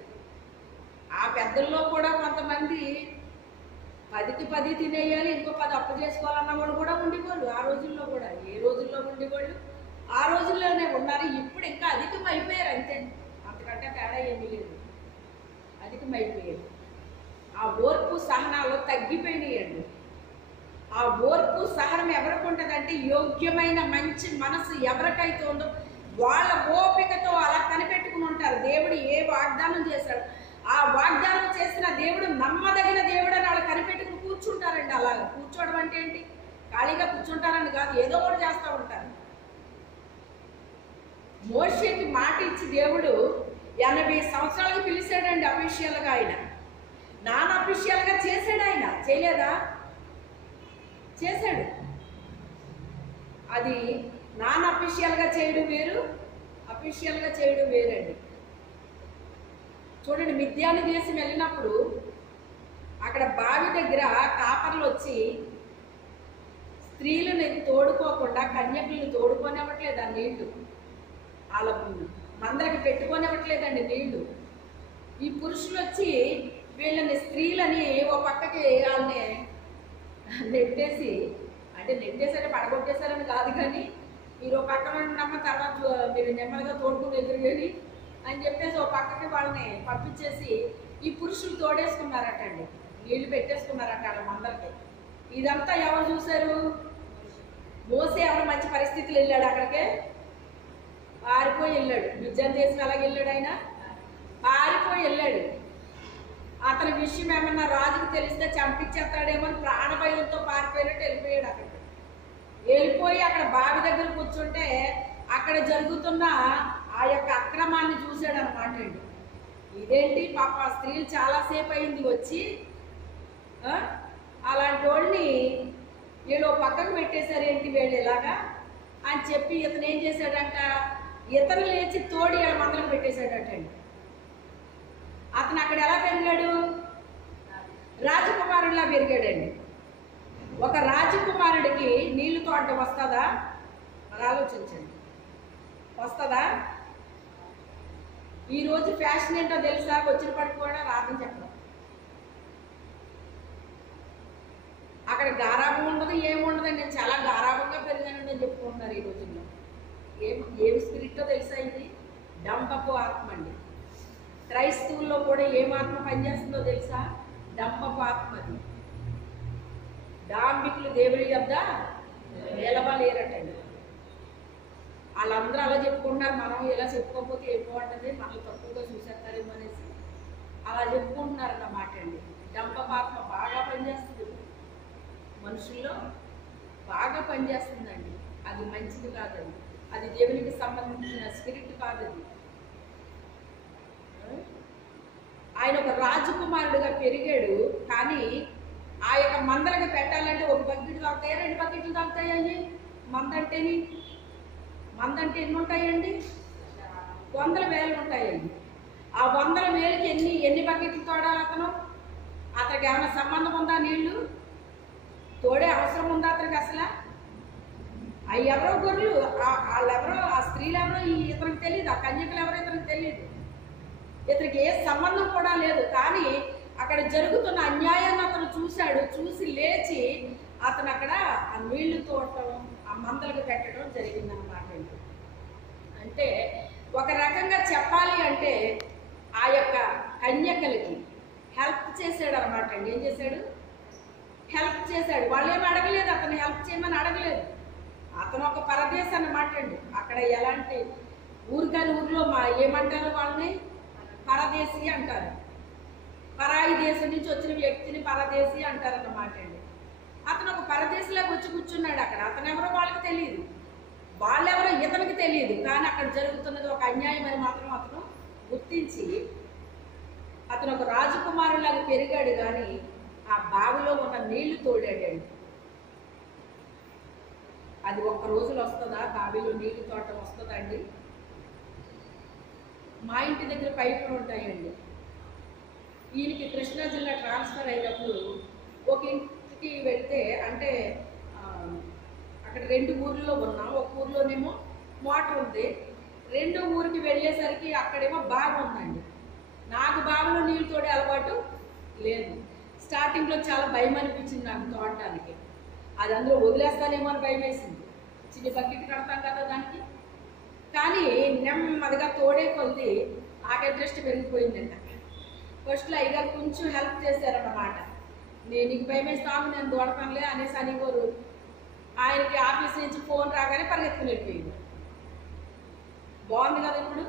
ఆ పెద్దల్లో కూడా కొంతమంది 10కి 10 తినేయాలి, ఇంకో 10 అప్పు చేసుకోవాలన్న వాళ్ళు కూడా ఉండేవాళ్ళు ఆ రోజుల్లో కూడా. ఏ రోజుల్లో ఉండేవాళ్ళు ఆ రోజుల్లోనే ఉన్నారు. ఇప్పుడు ఇంకా అధికం అయిపోయారు అంతే, అంతకంటే తేడా ఏమీ లేదు. అధికమైపోయారు. ఆ ఓర్పు సహనాలు తగ్గిపోయినాయండి. ఆ ఓర్పు సహనం ఎవరికి ఉంటుందంటే యోగ్యమైన మంచి మనసు ఎవరికైతే ఉందో వాళ్ళ ఓపికతో అలా కనిపెట్టుకుని ఉంటారు. దేవుడు ఏ వాగ్దానం చేశాడు, ఆ వాగ్దానం చేసిన దేవుడు నమ్మదగిన దేవుడు అని వాళ్ళు కనిపెట్టుకుని కూర్చుంటారండి. అలాగా కూర్చోవడం అంటే ఏంటి? ఖాళీగా కూర్చుంటారని కాదు, ఏదో ఒకటి చేస్తూ ఉంటారు. మోషేకి మాట ఇచ్చి దేవుడు 80 సంవత్సరాలకు పిలిచాడండి అఫీషియల్గా. ఆయన నాన్ అఫీషియల్గా చేశాడు. ఆయన చేయలేదా? చేశాడు. అది నాన్ అఫీషియల్గా చేయడం వేరు, అఫీషియల్గా చేయడం వేరండి. చూడండి, మిద్యాను దేశం వెళ్ళినప్పుడు అక్కడ బావి దగ్గర కాపర్లు వచ్చి స్త్రీలను తోడుకోకుండా కన్యకులను తోడుకోనివ్వట్లేదు ఆ నీళ్లు. వాళ్ళ మందరికి పెట్టుకోనివ్వట్లేదండి నీళ్లు. ఈ పురుషులు వచ్చి వీళ్ళని స్త్రీలని ఓ పక్కకి వాళ్ళని నెట్టేసి, అంటే నెట్టేసారే పడగొట్టేశారని కాదు కానీ మీరు ఓ పక్కన ఉన్నమ్మ తర్వాత మీరు నెమ్మదిగా తోడుకుని ఎదురుగని అని చెప్పేసి ఓ పక్కకి వాళ్ళని పంపించేసి ఈ పురుషులు తోడేసుకున్నారటండి, నీళ్లు పెట్టేసుకున్నారట వాళ్ళ మందరికి. ఇదంతా ఎవరు చూశారు? మోసే ఎవరు మంచి పరిస్థితులు వెళ్ళాడు అక్కడికే, పారిపోయి వెళ్ళాడు. మిద్యాను దేశం ఎలాగ వెళ్ళాడు? ఆయన పారిపోయి వెళ్ళాడు. అతని విషయం ఏమన్నా రాజుకు తెలిస్తే చంపించేస్తాడేమో అని ప్రాణభయంతో పారిపోయినట్టు వెళ్ళిపోయాడు. అక్కడికి వెళ్ళిపోయి అక్కడ బావి దగ్గర కూర్చుంటే అక్కడ జరుగుతున్న ఆ యొక్క అక్రమాన్ని చూశాడు అనమాట అండి. ఇదేంటి పాప, స్త్రీలు చాలాసేపు అయింది వచ్చి, అలాంటి వాళ్ళని వీళ్ళు పక్కకు పెట్టేశారు ఏంటి వీళ్ళు ఇలాగా అని చెప్పి ఇతను ఏం చేశాడంట, ఇతను లేచి తోడి వీళ్ళ మందలకు పెట్టేశాడటండి. అతను అక్కడ ఎలా పెరిగాడు? రాజకుమారుడిలా పెరిగాడండి. ఒక రాజకుమారుడికి నీళ్లు తోడటం వస్తుందా? మరి ఆలోచించండి, వస్తుందా? ఈరోజు ఫ్యాషన్ ఏంటో తెలుసా? వచ్చిన పట్టుకోవడం రాదని చెప్పడం. అక్కడ గారాబం ఉండదు, ఏముండదు. నేను చాలా గారాబంగా పెరిగానని చెప్పుకుంటున్నారు ఈ రోజుల్లో. ఏం స్పిరిట్టో తెలుసా? ఇది డంపపు ఆత్మ అండి. క్రైస్తవుల్లో కూడా ఏం ఆత్మ పనిచేస్తుందో తెలుసా? డంపపు ఆత్మది. డాంబికులు దేవుడి యొద్ద నిలవలేరటండి. వాళ్ళందరూ అలా చెప్పుకుంటున్నారు. మనం ఇలా చెప్పుకోకపోతే ఏమవుతుంది, మనల్ని తక్కువగా చూసేస్తారేమో అనేసి అలా చెప్పుకుంటున్నారు అన్నమాట అండి. డంపపు ఆత్మ బాగా పనిచేస్తుంది మనుషుల్లో, బాగా పనిచేస్తుందండి. అది మంచిది కాదండి, అది దేవునికి సంబంధించిన స్పిరిట్ కాదండి. ఆయన ఒక రాజకుమారుడుగా పెరిగాడు. కానీ ఆ యొక్క మందలకి పెట్టాలంటే ఒక బకెట్ తాగుతాయా, 2 బకెట్లు తాగుతాయండి? మందంటేని మందంటే ఎన్ని ఉంటాయండి? 100 వేలు ఉంటాయండి. ఆ 100 వేలకి ఎన్ని బకెట్లు తోడాలి అతను? అతనికి ఏమైనా సంబంధం ఉందా? నీళ్లు తోడే అవసరం ఉందా అతనికి అసలు? అవి ఎవరో గొర్రెలు, వాళ్ళెవరో, ఆ స్త్రీలు ఎవరో ఇతనికి తెలియదు, ఆ కన్యకలు ఎవరో ఇతనికి తెలియదు, ఇతనికి ఏ సంబంధం కూడా లేదు. కానీ అక్కడ జరుగుతున్న అన్యాయాన్ని అతను చూశాడు. చూసి లేచి అతను అక్కడ ఆ నీళ్లు తోడటం, ఆ మందలకు పెట్టడం జరిగిందన్నమాట. అంటే ఒక రకంగా చెప్పాలి అంటే ఆ యొక్క కన్యకలకి హెల్ప్ చేశాడు అనమాట అండి. ఏం చేశాడు? హెల్ప్ చేశాడు. వాళ్ళు ఏమి అడగలేదు, అతను హెల్ప్ చేయమని అడగలేదు. అతను ఒక పరదేశం అన్నమాట అండి. అక్కడ ఎలాంటి ఊరికని ఊరిలో ఏమంటారు వాళ్ళని? పరదేశీ అంటారు. పరాయి దేశం నుంచి వచ్చిన వ్యక్తిని పరదేశీ అంటారన్నమాట అండి. అతను ఒక పరదేశంలోకి వచ్చి కూర్చున్నాడు అక్కడ. అతను ఎవరో వాళ్ళకి తెలియదు, వాళ్ళెవరో ఇతనికి తెలియదు. కానీ అక్కడ జరుగుతున్నది ఒక అన్యాయం అని మాత్రం అతను గుర్తించి అతను ఒక రాజకుమారులాగా పెరిగాడు. కానీ ఆ బావిలో ఉన్న నీళ్లు తోడాడండి. అది ఒక్క రోజులో వస్తుందా? బావిలో నీళ్లు తోడటం వస్తుందా అండి? మా ఇంటి దగ్గర పైపులు ఉంటాయండి. ఈయనకి కృష్ణా జిల్లా ట్రాన్స్ఫర్ అయినప్పుడు ఒక ఇంటికి వెళ్తే, అంటే అక్కడ 2 ఊర్లో ఉన్నాం. ఒక ఊర్లోనేమో మోటార్ ఉంది, 2వ ఊరికి వెళ్ళేసరికి అక్కడేమో బావి ఉందండి. నాకు బావిలో నీళ్ళు తోడే అలవాటు లేదు. స్టార్టింగ్లో చాలా భయం అనిపించింది నాకు తోడటానికి. అది అందులో వదిలేస్తానేమో అని భయం వేసింది. చిన్న బకెట్ కడతాం కదా దానికి. కానీ నెమ్మదిగా తోడే కొద్ది నాకు ఇంట్రెస్ట్ పెరిగిపోయిందంట. ఫస్ట్లో అయ్యగారు కొంచెం హెల్ప్ చేశారన్నమాట. నీకు భయం వేస్తాము, నేను తోడతానులే అనేసి అనేవారు. ఆయనకి ఆఫీస్ నుంచి ఫోన్ రాగానే పరిగెత్తుకుని వెళ్ళిపోయింది. బాగుంది కదా ఇప్పుడు?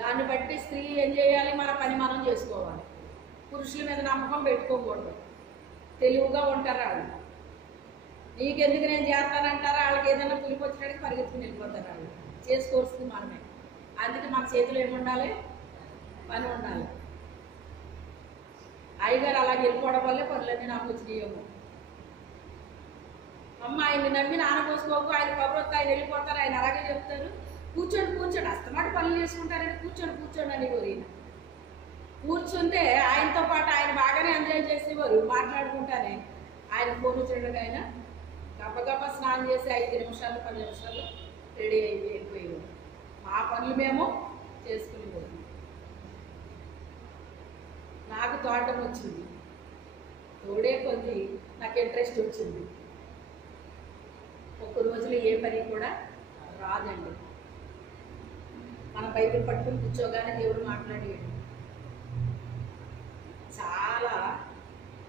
దాన్ని బట్టి స్త్రీ ఏం చేయాలి? మన పని మనం చేసుకోవాలి. పురుషుల మీద నమ్మకం పెట్టుకోకూడదు. తెలివిగా ఉంటారు వాళ్ళు. నీకెందుకు నేను చేస్తానంటారా? వాళ్ళకి ఏదైనా పులిపి వచ్చినట్టుగా పరిగెత్తుకుని వెళ్ళిపోతారు వాళ్ళు. చేసుకోవాల్సింది మనమే. అందుకే మన చేతిలో ఏముండాలి? పని ఉండాలి. అయ్యగారు అలాగే వెళ్ళిపోవడం వల్లే పనులన్నీ నాకు వచ్చినాయేమో. అమ్మ ఆయన్ని నమ్మి నాన్న పోసుకోకు, ఆయన కబురొత్తా, ఆయన వెళ్ళిపోతారు, ఆయన అలాగే చెప్తారు. కూర్చోండి అస్తమాట పనులు చేసుకుంటారంటే కూర్చోండి అనేవారు. ఈయన కూర్చుంటే ఆయనతో పాటు ఆయన బాగానే ఎంజాయ్ చేసేవారు. మాట్లాడుకుంటానే ఆయన ఫోన్ వచ్చినట్టుగా ఆయన గబగబా స్నానం చేసి 5 నిమిషాలు 10 నిమిషాలు రెడీ అయిపోయేవారు. మా పనులు మేము చేసుకునేవారు. నాకు తోడటం వచ్చింది, తోడే కొద్ది నాకు ఇంట్రెస్ట్ వచ్చింది. ఒక్క రోజులో ఏ పని కూడా రాదండి. మన బైబిల్ పట్టుకుని కూర్చోగానే దేవుడు మాట్లాడేవాడు. చాలా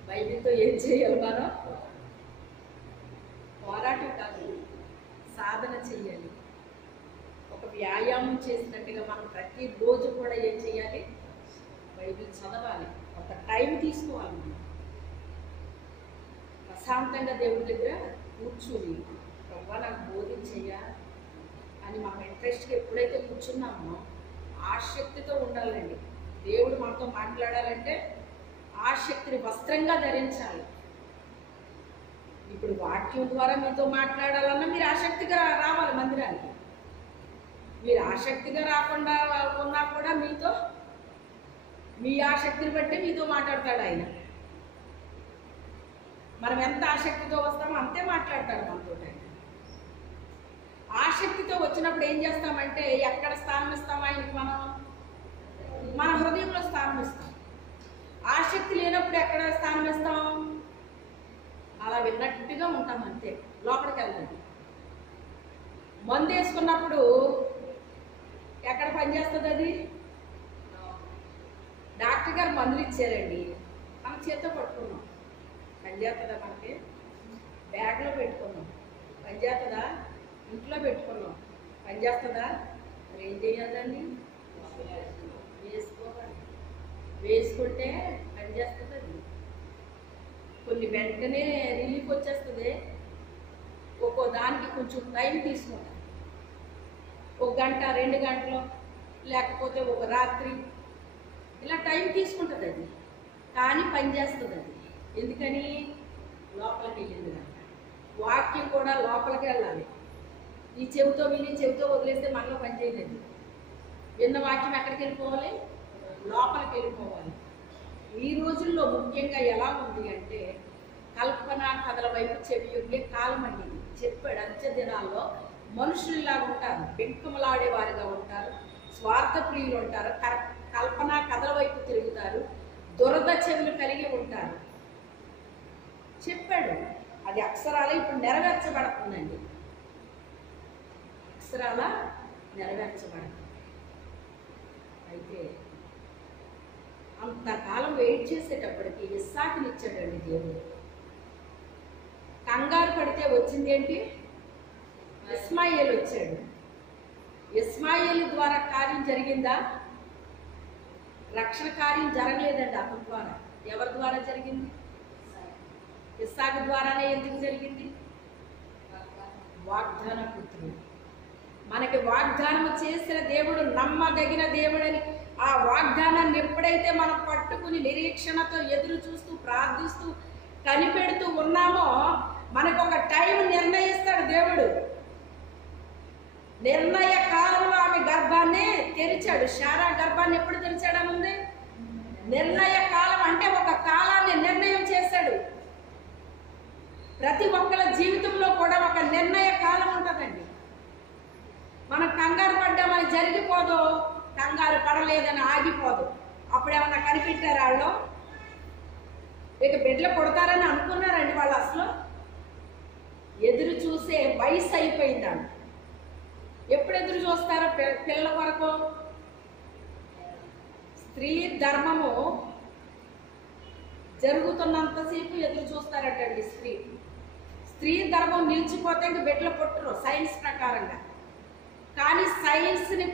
బైబిల్తో ఏం చేయాలి? మనం పోరాటం కాదు, సాధన చెయ్యాలి. ఒక వ్యాయామం చేసినట్టుగా మనం ప్రతిరోజు కూడా ఏం చేయాలి? బైబిల్ చదవాలి. ఒక టైం తీసుకోవాలి. మనం ప్రశాంతంగా దేవుడి దగ్గర కూర్చుని ప్రభా నాకు బోధించయ్యా అని మనం ఇంట్రెస్ట్గా ఎప్పుడైతే కూర్చున్నామో ఆసక్తితో ఉండాలండి. దేవుడు మనతో మాట్లాడాలంటే ఆసక్తిని వస్త్రంగా ధరించాలి. ఇప్పుడు వాక్యం ద్వారా మీతో మాట్లాడాలన్నా మీరు ఆసక్తిగా రావాలి మందిరానికి. మీరు ఆసక్తిగా రాకుండా ఉన్నా కూడా మీతో మీ ఆసక్తిని బట్టి మీతో మాట్లాడతాడు ఆయన. మనం ఎంత ఆసక్తితో వస్తామో అంతే మాట్లాడతాడు మనతో. ఆసక్తితో వచ్చినప్పుడు ఏం చేస్తామంటే ఎక్కడ స్థానం ఇస్తాం ఆయనకి? మన హృదయంలో స్థానం ఇస్తాం. ఆసక్తి లేనప్పుడు ఎక్కడ స్థానం ఇస్తాం? అలా విన్నట్టుగా ఉంటాం అంతే, లోపలికి వెళ్ళండి. మందు వేసుకున్నప్పుడు ఎక్కడ పనిచేస్తుంది అది? డాక్టర్ గారు మందులు ఇచ్చారండి, మనం చేతితో పట్టుకున్నాం. పనిచేస్తుందా? మనకి బ్యాగ్లో పెట్టుకున్నాం. పనిచేస్తుందా? ఇంట్లో పెట్టుకున్నాం. పనిచేస్తుందా? మరి ఏం చేయాలండి? వేసుకోవాలి. వేసుకుంటే పనిచేస్తుంది అది. కొన్ని వెంటనే రిలీఫ్ వచ్చేస్తుంది, ఒక్కో దానికి కొంచెం టైం తీసుకుంటాం. 1 గంట 2 గంటలు, లేకపోతే ఒక రాత్రి, ఇలా టైం తీసుకుంటుంది అది. కానీ పనిచేస్తుంది అది. ఎందుకని? లోపలికి వెళ్ళింది కనుక. వాక్యం కూడా లోపలికి వెళ్ళాలి. ఈ చెవితో విని చెవితో వదిలేస్తే మనలో పనిచేయలేదు. విన్న వాక్యం ఎక్కడికి వెళ్ళిపోవాలి? లోపలికి వెళ్ళిపోవాలి. ఈ రోజుల్లో ముఖ్యంగా ఎలా ఉంది అంటే కల్పన కథల వైపు చెవియొగ్గే కాలం అండి ఇది. చెప్పాడు అంత్య దినాల్లో మనుషుల్లా ఉంటారు, బెంకములాడేవారుగా ఉంటారు, స్వార్థ ప్రియులు ఉంటారు, కల్పన కథల వైపు తిరుగుతారు, దురద చెవులు కలిగి ఉంటారు చెప్పాడు. అది అక్షరాల ఇప్పుడు నెరవేర్చబడుతుందండి. అక్షరాల నెరవేర్చబడుతుంది. అయితే అంతకాలం వెయిట్ చేసేటప్పటికి ఇస్సాకునిచ్చాడండి దేవుడు. కంగారు పడితే వచ్చింది ఏంటి? ఇస్మాయిల్ వచ్చాడు. ఇస్మాయిల్ ద్వారా కార్యం జరిగిందా? రక్షణ కార్యం జరగలేదండి అతని ద్వారా. ఎవరి ద్వారా జరిగింది? ఇస్సాకు ద్వారానే. ఎందుకు జరిగింది? వాగ్దాన పుత్రుడు. మనకి వాగ్దానం చేసిన దేవుడు నమ్మదగిన దేవుడని ఆ వాగ్దానాన్ని ఎప్పుడైతే మనం పట్టుకుని నిరీక్షణతో ఎదురు చూస్తూ ప్రార్థిస్తూ కనిపెడుతూ ఉన్నామో మనకు ఒక టైం నిర్ణయిస్తాడు దేవుడు. నిర్ణయ కాలంలో ఆమె గర్భాన్ని తెరిచాడు. శారా గర్భాన్ని ఎప్పుడు తెరిచాడని ఉంది? నిర్ణయ కాలం అంటే ఒక కాలాన్ని నిర్ణయం చేశాడు. ప్రతి ఒక్కరి జీవితంలో కూడా ఒక నిర్ణయ కాలం ఉంటుందండి. మనం కంగారు పడ్డామని జరిగిపోదు, కంగారు పడలేదని ఆగిపోదు. అప్పుడేమన్నా కనిపెట్టారు వాళ్ళు? ఇక బిడ్డలు కొడతారని అనుకున్నారండి వాళ్ళు? అసలు ఎదురు చూసే వయసు అయిపోయిందండి. ఎప్పుడు ఎదురు చూస్తారో పిల్లల కొరకు? స్త్రీ ధర్మము జరుగుతున్నంతసేపు ఎదురు చూస్తారటండి. స్త్రీ ధర్మం నిలిచిపోతే ఇంక బిడ్డలు పుట్టరు సైన్స్ ప్రకారంగా. కానీ సైన్స్ని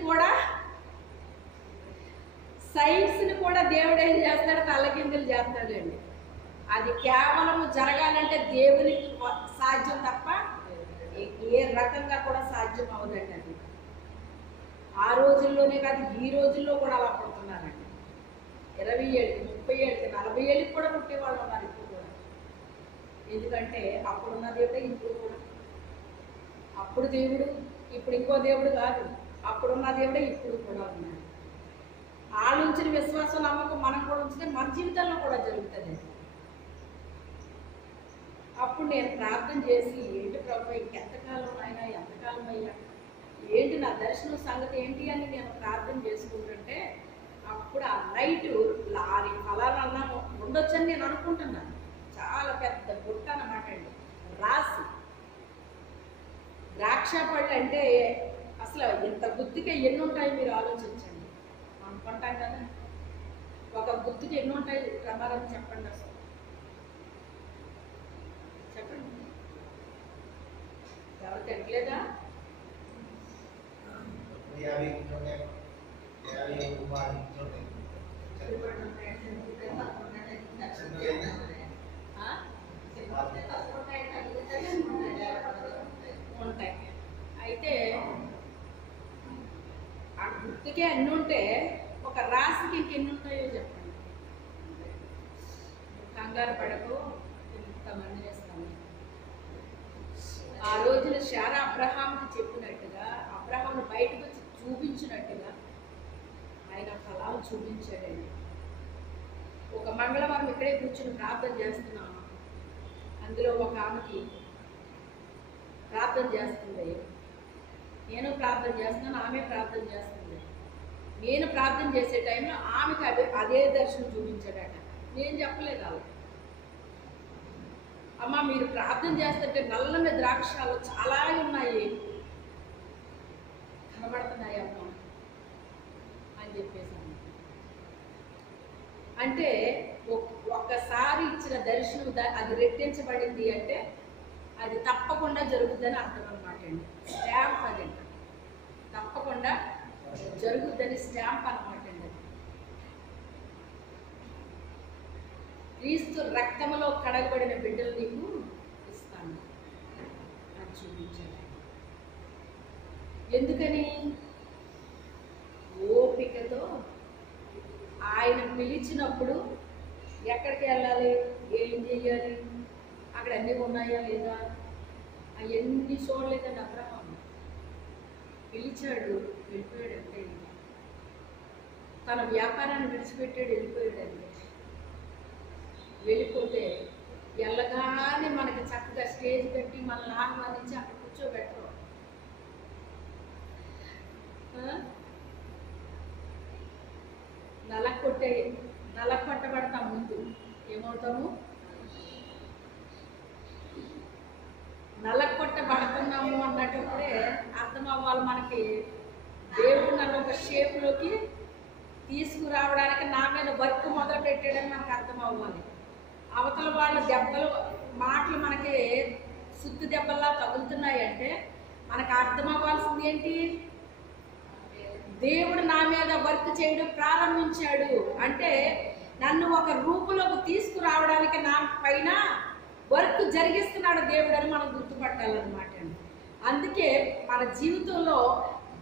కూడా దేవుడు ఏం చేస్తాడు? తలకిందులు చేస్తాడండి. అది కేవలం జరగాలంటే దేవునికి సాధ్యం తప్ప ఏ రకంగా కూడా సాధ్యం అవదండి. అది ఆ రోజుల్లోనే కాదు, ఈ రోజుల్లో కూడా అలా పుడుతున్నారండి. 20 ఏళ్ళకి, 30 ఏళ్ళకి, 40 ఏళ్ళకి కూడా పుట్టేవాళ్ళు ఉన్నారు ఇప్పుడు కూడా. ఎందుకంటే అప్పుడున్న దేవుడే ఇప్పుడు కూడా. అప్పుడు దేవుడు ఇప్పుడు ఇంకో దేవుడు కాదు. అప్పుడున్న దేవుడే ఇప్పుడు కూడా ఉన్నాడు. వాళ్ళు ఉంచిన విశ్వాసం నమ్మకం మనం కూడా ఉంచితే మన జీవితంలో కూడా జరుగుతుంది. అప్పుడు నేను ప్రార్థన చేసి, ఏంటి ప్రభు ఇంకెంతకాలం అయినా, ఎంతకాలం అయ్యా, ఏంటి నా దర్శనం సంగతి ఏంటి అని నేను ప్రార్థన చేసుకుంటుంటే అప్పుడు ఆ నైట్ లారీ ఫలానా ఉండొచ్చని నేను అనుకుంటున్నాను. చాలా పెద్ద బుట్ట అన్నమాట అండి, రాసి. ద్రాక్ష పళ్ళు అంటే అసలు ఇంత గుత్తికి ఎన్ని ఉంటాయి మీరు ఆలోచించండి. అనుకుంటాం కదా, ఒక గుత్తికి ఎన్ని ఉంటాయి ప్రమాదం చెప్పండి. అసలు చెప్పండి. ఎవరు తినట్లేదా? ఉంటాయి. అయితే ఆ గుర్తుకే అన్ని ఉంటే ఒక రాశికి ఇంకెన్ని ఉంటాయో చెప్పండి. కంగారు పడకు, ఇంతమంది వేస్తాము. ఆ రోజున శారా అబ్రహాంకి చెప్పినట్టుగా, అబ్రహాంను బయటకు వచ్చి చూపించినట్టుగా ఆయన ఫలాలు చూపించాడండి. ఒక మంగళవారం ఇక్కడే కూర్చొని ప్రార్థన చేస్తున్నాము. అందులో ఒక ఆమెకి ప్రార్థన చేస్తుంది. నేను ప్రార్థన చేస్తున్నాను, ఆమె ప్రార్థన చేస్తుంది. నేను ప్రార్థన చేసే టైంలో ఆమెకి అదే దర్శనం చూపించాడట. నేను చెప్పలేదు అలా. అమ్మ మీరు ప్రార్థన చేస్తుంటే నల్లని ద్రాక్షాలు చాలా ఉన్నాయి, కనబడుతున్నాయి అమ్మ అని చెప్పేసాను. అంటే ఒక్కసారి ఇచ్చిన దర్శనం అది రెట్టించబడింది అంటే అది తప్పకుండా జరుగుద్దని అర్థం అనమాట అండి. స్టాంప్ అది తప్పకుండా జరుగుద్దని స్టాంప్ అనమాట అండి. క్రీస్తు రక్తములో కడగబడిన బిడ్డలు నీకు ఇస్తాను అని చూపించాడు. ఎందుకని? ఓపికతో ఆయన పిలిచినప్పుడు ఎక్కడికి వెళ్ళాలి, ఏం చెయ్యాలి, అక్కడ అన్నీ ఉన్నాయా లేదా అవన్నీ చూడలేదండి. అబ్రహాం పిలిచాడు, వెళ్ళిపోయాడు. అంటే తన వ్యాపారాన్ని విడిచిపెట్టాడు, వెళ్ళిపోయాడండి. వెళ్ళిపోతే వెళ్ళగానే మనకి చక్కగా స్టేజ్ కట్టి మనల్ని ఆహ్వానించి అక్కడ కూర్చోబెట్టరు. నలకొట్టబడతాం. ముందు ఏమవుతాము? నలకొట్టబడుతున్నాము అన్నప్పుడే అర్థం అవ్వాలి మనకి. దేవుడు నన్ను ఒక షేప్లోకి తీసుకురావడానికి నా మీద వర్క్ మొదలు పెట్టాడని మనకు అర్థం అవ్వాలి. అవతల వాళ్ళ దెబ్బలు మాటలు మనకి సుత్తి దెబ్బల్లా తగులుతున్నాయి అంటే మనకు అర్థం అవ్వాల్సింది ఏంటి? దేవుడు నా మీద వర్క్ చేయడం ప్రారంభించాడు అంటే నన్ను ఒక రూపులోకి తీసుకురావడానికి నా పైన వర్క్ జరిగిస్తున్నాడు దేవుడు అని మనం గుర్తుపట్టాలన్నమాట అండి. అందుకే మన జీవితంలో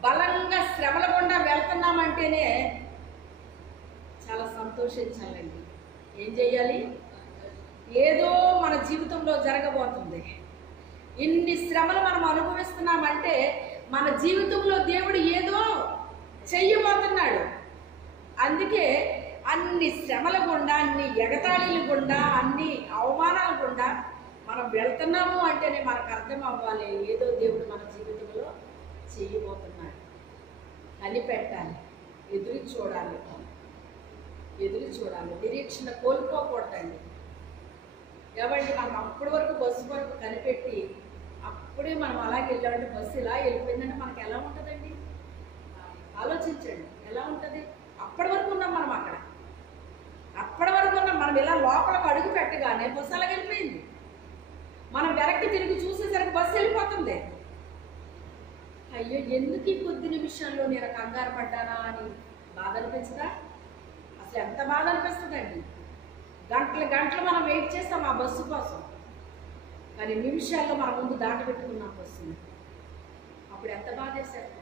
బలంగా శ్రమల గుండా వెళ్తున్నామంటేనే చాలా సంతోషించాలండి. ఏం చెయ్యాలి? ఏదో మన జీవితంలో జరగబోతుంది. ఇన్ని శ్రమలు మనం అనుభవిస్తున్నామంటే మన జీవితంలో దేవుడు ఏదో చెయ్యబోతున్నాడు. అందుకే అన్ని శ్రమల గుండా, అన్ని ఎగతాళీల గుండా, అన్ని అవమానాల గుండా మనం వెళ్తున్నాము అంటేనే మనకు అర్థం అవ్వాలి ఏదో దేవుడు మన జీవితంలో చెయ్యబోతున్నాడు. కనిపెట్టాలి, ఎదురు చూడాలి, నిరీక్షణ కోల్పోకూడదండి. కాబట్టి మనం అప్పటి వరకు బస్సు వరకు కనిపెట్టి అప్పుడే మనం అలాగే వెళ్ళామంటే బస్సు ఇలా వెళ్ళిపోయిందంటే మనకి ఎలా ఉంటుందండి? ఆలోచించండి, ఎలా ఉంటుంది? అప్పటి వరకు ఉన్నాం మనం అక్కడ, అప్పటి వరకు ఉన్నాం మనం. ఇలా లోపలికి అడుగు పెట్టగానే బస్సు అలాగ వెళ్ళిపోయింది. మనం వెనక్కి తిరిగి చూసేసరికి బస్సు వెళ్ళిపోతుంది. అయ్యో, ఎందుకు ఈ కొద్ది నిమిషాల్లో నేను కంగారు పడ్డానా అని బాధ అనిపించదా? అసలు ఎంత బాధ అనిపిస్తుందండి. గంటలు మనం వెయిట్ చేస్తాం ఆ బస్సు కోసం, కానీ నిమిషాల్లో మన ముందు దాటబెట్టుకున్నాం బస్సుని. అప్పుడు ఎంత బాధ వేసేస్తాం.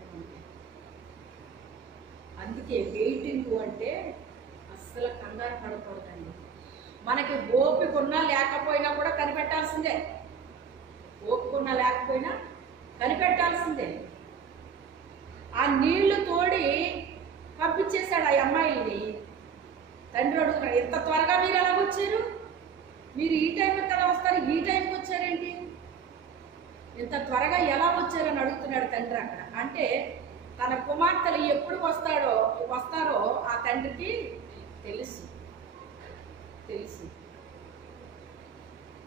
అందుకే వెయిటింగ్ అంటే అస్సలు కంగారు పడకూడదండి. మనకి ఓపిక ఉన్నా లేకపోయినా కూడా కనిపెట్టాల్సిందే. ఓపిక ఉన్నా లేకపోయినా కనిపెట్టాల్సిందే. ఆ నీళ్లు తోడి పంపించేశాడు ఆ అమ్మాయిని. తండ్రి అడుగుతున్నాడు, ఎంత త్వరగా మీరు ఎలా వచ్చారు? మీరు ఈ టైంకి కదా వస్తారు, ఈ టైంకి వచ్చారేంటి? ఇంత త్వరగా ఎలా వచ్చారని అడుగుతున్నాడు తండ్రి అక్కడ. అంటే తన కుమార్తెలు ఎప్పుడు వస్తారో ఆ తండ్రికి తెలుసు.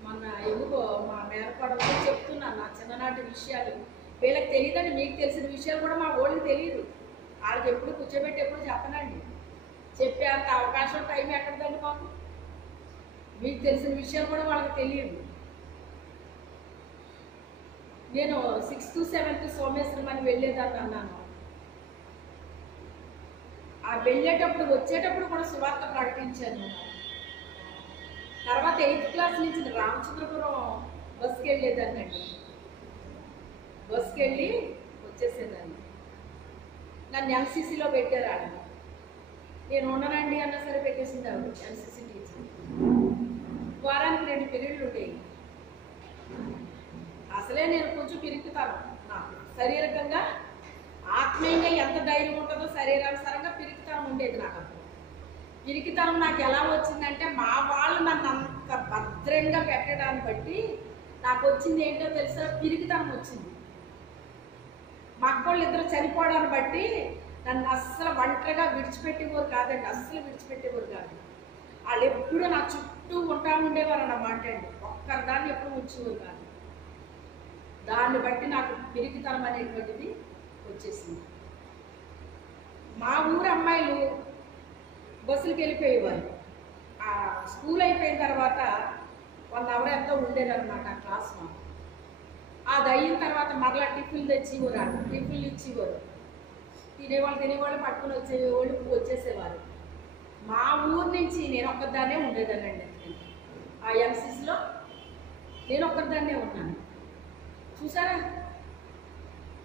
మొన్న ఎందుకో మా మేనకోడలతో చెప్తున్నాను నా చిన్ననాటి విషయాలు. వీళ్ళకి తెలియదండి, మీకు తెలిసిన విషయాలు కూడా మా వాళ్ళకి తెలియదు. వాళ్ళకి ఎప్పుడు కూర్చోబెట్టి ఎప్పుడు చెప్పనండి. చెప్పే అంత అవకాశం టైం ఎక్కడదండి మాకు? మీకు తెలిసిన విషయాలు కూడా వాళ్ళకి తెలియదు. నేను 6th 7th సోమేశ్వరం అని వెళ్ళేదాన్ని అన్నాను. ఆ వెళ్ళేటప్పుడు వచ్చేటప్పుడు కూడా సువార్త ప్రకటించాను. తర్వాత 8th క్లాస్ నుంచి రామచంద్రపురం బస్కి వెళ్ళేదాన్ని అండి. బస్కి వెళ్ళి వచ్చేసేదాన్ని. నన్ను ఎన్సీసీలో పెట్టారు ఆడ. నేను ఉండనండి అన్న సరే పెట్టేసింది ఆవిడ, ఎన్సీసీ టీచర్. వారానికి 2 పీరియడ్లు ఉండేవి. అసలే నేను కొంచెం పిరుకుతాను. నాకు శారీరకంగా ఆత్మీయంగా ఎంత ధైర్యం ఉంటుందో శరీరానుసారంగా పిరికితనం ఉండేది నాకు. అప్పుడు పిరికితనం నాకు ఎలా వచ్చిందంటే మా వాళ్ళు నన్ను అంత భద్రంగా పెట్టడాన్ని బట్టి నాకు వచ్చింది ఏంటో తెలుసా? పిరికితనం వచ్చింది. మా అక్కోళ్ళు ఇద్దరు చనిపోవడాన్ని బట్టి నన్ను అస్సలు ఒంటరిగా విడిచిపెట్టేవారు కాదండి, అస్సలు విడిచిపెట్టేవారు కాదు. వాళ్ళు ఎప్పుడూ నా చుట్టూ ఉండేవారు అన్నమాట అండి. ఒక్కరిదాన్ని ఎప్పుడు ఉంచేవారు కాదు. దాన్ని బట్టి నాకు పిరికితనం అనేటువంటిది వచ్చేసింది. మా ఊరు అమ్మాయిలు బస్సులకు వెళ్ళిపోయేవారు. ఆ స్కూల్ అయిపోయిన తర్వాత 1 hour ఎంతో ఉండేదన్నమాట ఆ క్లాస్ మాకు. అది అయిన తర్వాత మరలా టిఫిన్లు తెచ్చేవారు, టిఫిన్లు ఇచ్చేవారు. తినేవాళ్ళు పట్టుకుని వచ్చేసేవారు. మా ఊరు నుంచి నేను ఒక్కదాన్నే ఉండేదానండి. ఆ ఎన్సీసీలో నేను ఒక్కదాన్నే ఉన్నాను. చూసారా,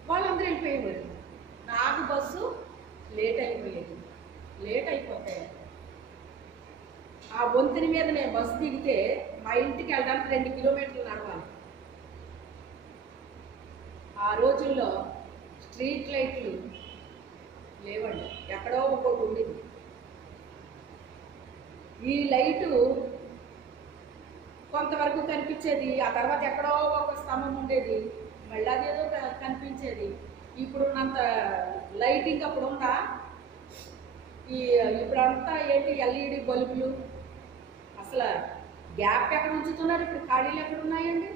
వాళ్ళందరూ వెళ్ళిపోయేవారు. నాకు బస్సు లేట్ అయిపోతే ఆ వంతెన మీద నేను బస్సు దిగితే మా ఇంటికి వెళ్ళడానికి 2 కిలోమీటర్లు నడవాలి. ఆ రోజుల్లో స్ట్రీట్ లైట్లు లేవండి, ఎక్కడో ఒకటి ఉండేది. ఈ లైటు కొంతవరకు కనిపించేది, ఆ తర్వాత ఎక్కడో ఒక స్తంభం ఉండేది, మళ్ళీ అదేదో కనిపించేది. ఇప్పుడున్నంత లైటింగ్ అప్పుడు ఉందా? ఇప్పుడంతా ఏంటి ఎల్ఈడి బల్బులు. అసలు గ్యాప్ ఎక్కడ ఉంచుతున్నారు? ఇప్పుడు ఖాళీలు ఎక్కడ ఉన్నాయండి?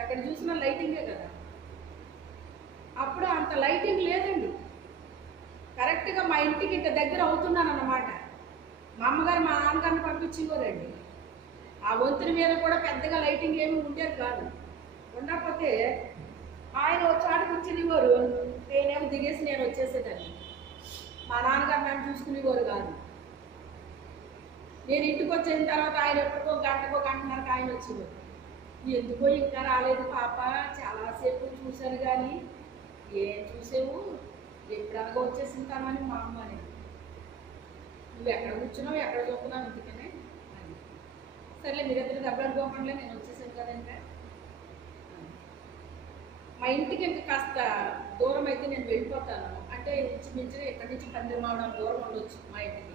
ఎక్కడ చూసినా లైటింగే కదా. అప్పుడు అంత లైటింగ్ లేదండి. కరెక్ట్గా మా ఇంటికి ఇంత దగ్గర అవుతున్నాను అన్నమాట. మా అమ్మగారు మా నాన్నగారిని పంపించేవారండి. ఆ వంతుని మీద కూడా పెద్దగా లైటింగ్ ఏమీ ఉండేది కాదు. ఉండకపోతే ఆయన చాటు కూర్చునేవారు, నేనేమో దిగేసి నేను వచ్చేసేదాన్ని. మా నాన్నగారు నన్ను చూసుకునేవారు కాదు. నేను ఇంటికి వచ్చిన తర్వాత ఆయన ఎప్పటికో గంటన్నరకు ఆయన వచ్చేవారు. ఎందుకో ఇంకా రాలేదు పాప, చాలాసేపు చూశాను కానీ ఏం చూసావు, ఎప్పుడనగా వచ్చేసింటామని మా అమ్మ అనేది. నువ్వు ఎక్కడ కూర్చున్నావు, ఎక్కడ చూస్తున్నావు ఇందుకనే అని. సర్లే మీరిద్దరు దెబ్బలు అనుకోకుండా నేను వచ్చేసాను కదంటే. మా ఇంటికి ఇంకా కాస్త దూరం అయితే నేను వెళ్ళిపోతాను. అంటే ఇంచుమించుగా ఇక్కడి నుంచి 10 మైళ్ళ దూరం ఉండొచ్చు మా ఇంటికి.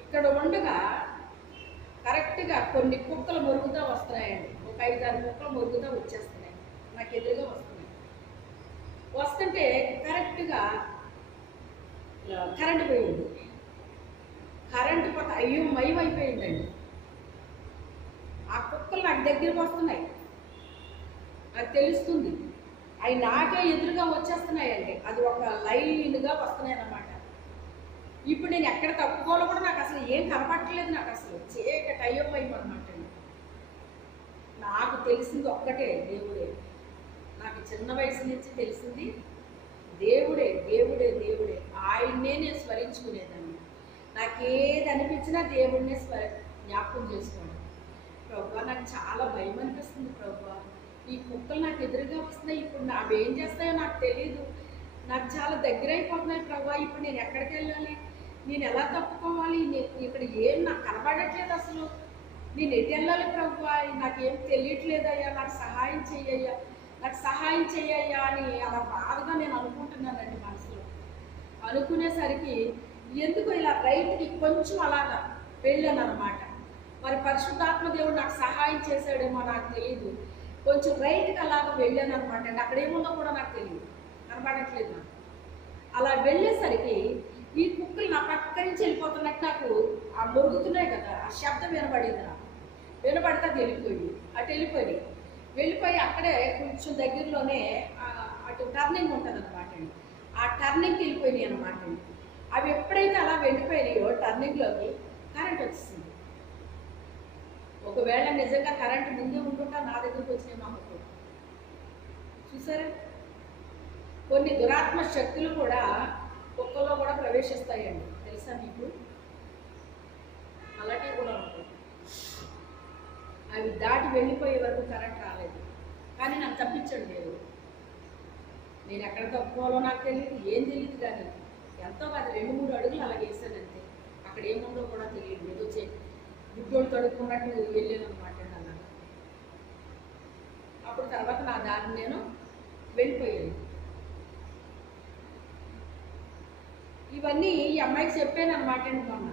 ఇక్కడ ఉండగా కరెక్ట్గా కొన్ని కుక్కలు మురుగుతూ వస్తున్నాయండి. ఒక 5-6 కుక్కలు మురుగుతూ వచ్చేస్తున్నాయి, నాకు ఎదురుగా వస్తున్నాయి. వస్తుంటే కరెక్ట్గా కరెంటు పోయింది. కరెంటు పోతే అయ్యో మయమైపోయిందండి. ఆ కుక్కలు నాకు దగ్గరికి వస్తున్నాయి, నాకు తెలుస్తుంది. అవి నాకే ఎదురుగా వచ్చేస్తున్నాయండి. అది ఒక లైన్గా వస్తున్నాయి అన్నమాట. ఇప్పుడు నేను ఎక్కడ తప్పుకోవాలో కూడా నాకు అసలు ఏం కనపట్టలేదు. నాకు అసలు చీకటి అయ్యమన్నమాట. నాకు తెలిసింది ఒక్కటే, దేవుడే. నాకు చిన్న వయసు నుంచి తెలిసింది దేవుడే, దేవుడే, దేవుడే. ఆయన్నే నేను స్మరించుకునేదాన్ని. నాకేది అనిపించినా దేవుడినే జ్ఞాపకం చేసుకోండి. ప్రభు నాకు చాలా భయం అనిపిస్తుంది ప్రభు. ఈ కుక్కలు నాకు ఎదురుగా వస్తున్నాయి, ఇప్పుడు అవి ఏం చేస్తాయో నాకు తెలియదు. నాకు చాలా దగ్గర అయిపోతున్నాయి ప్రభు. ఇప్పుడు నేను ఎక్కడికి వెళ్ళాలి, నేను ఎలా తప్పుకోవాలి, ఇక్కడ ఏం నాకు కనబడట్లేదు అసలు. నేను ఎటు వెళ్ళాలి ప్రభు, నాకేం తెలియట్లేదయ్యా, నాకు సహాయం చెయ్యయ్యా, నాకు సహాయం చెయ్యయ్యా అని అలా బాధగా నేను అనుకుంటున్నానండి మనసులో. అనుకునేసరికి ఎందుకు ఇలా రైట్కి కొంచెం అలాగా వెళ్ళాను అనమాట. మరి పరిశుద్ధాత్మ దేవుడు నాకు సహాయం చేశాడేమో నాకు తెలియదు. కొంచెం రైట్కి అలాగా వెళ్ళాను అనమాట. అంటే అక్కడ ఏముందో కూడా నాకు తెలియదు, కనబడట్లేదు నాకు. అలా వెళ్ళేసరికి ఈ కుక్కలు నా పక్క నుంచి వెళ్ళిపోతున్నట్టు నాకు ఆ మురుగుతున్నాయి కదా, ఆ శబ్దం వినబడింది. నాకు వినబడితే అది వెళ్ళిపోయి అక్కడే కొంచెం దగ్గరలోనే అటు టర్నింగ్ ఉంటుంది అనమాట అండి. ఆ టర్నింగ్కి వెళ్ళిపోయినాయి అనమాట అండి. అవి ఎప్పుడైతే అలా వెళ్ళిపోయినాయో టర్నింగ్లోకి కరెంట్ వచ్చేసింది. ఒకవేళ నిజంగా కరెంట్ ముందే ఉంటుంటా నా దగ్గరకు వచ్చినాయి మా కుక్కలు. చూసారా, కొన్ని దురాత్మ శక్తులు కూడా కుక్కల్లో కూడా ప్రవేశిస్తాయండి, తెలుసా మీకు? అలాంటివి కూడా ఉంటాయి. అవి దాటి వెళ్ళిపోయే వరకు కరెంట్ రాలేదు, కానీ నాకు తప్పించండి లేదు. నేను ఎక్కడ తప్పుకోవాలో నాకు తెలియదు, ఏం తెలియదు. కానీ ఎంతో కాదు 2-3 అడుగులు అలాగే వేసానంతే. అక్కడ ఏముందో కూడా తెలియదు. ఏదో గుడ్డోడు తడుక్కున్నట్టు వెళ్ళాను అనమాట అలా. అప్పుడు తర్వాత నా దారిని నేను వెళ్ళిపోయాను. ఇవన్నీ ఈ అమ్మాయికి చెప్పాను అనమాట అండి మొన్న.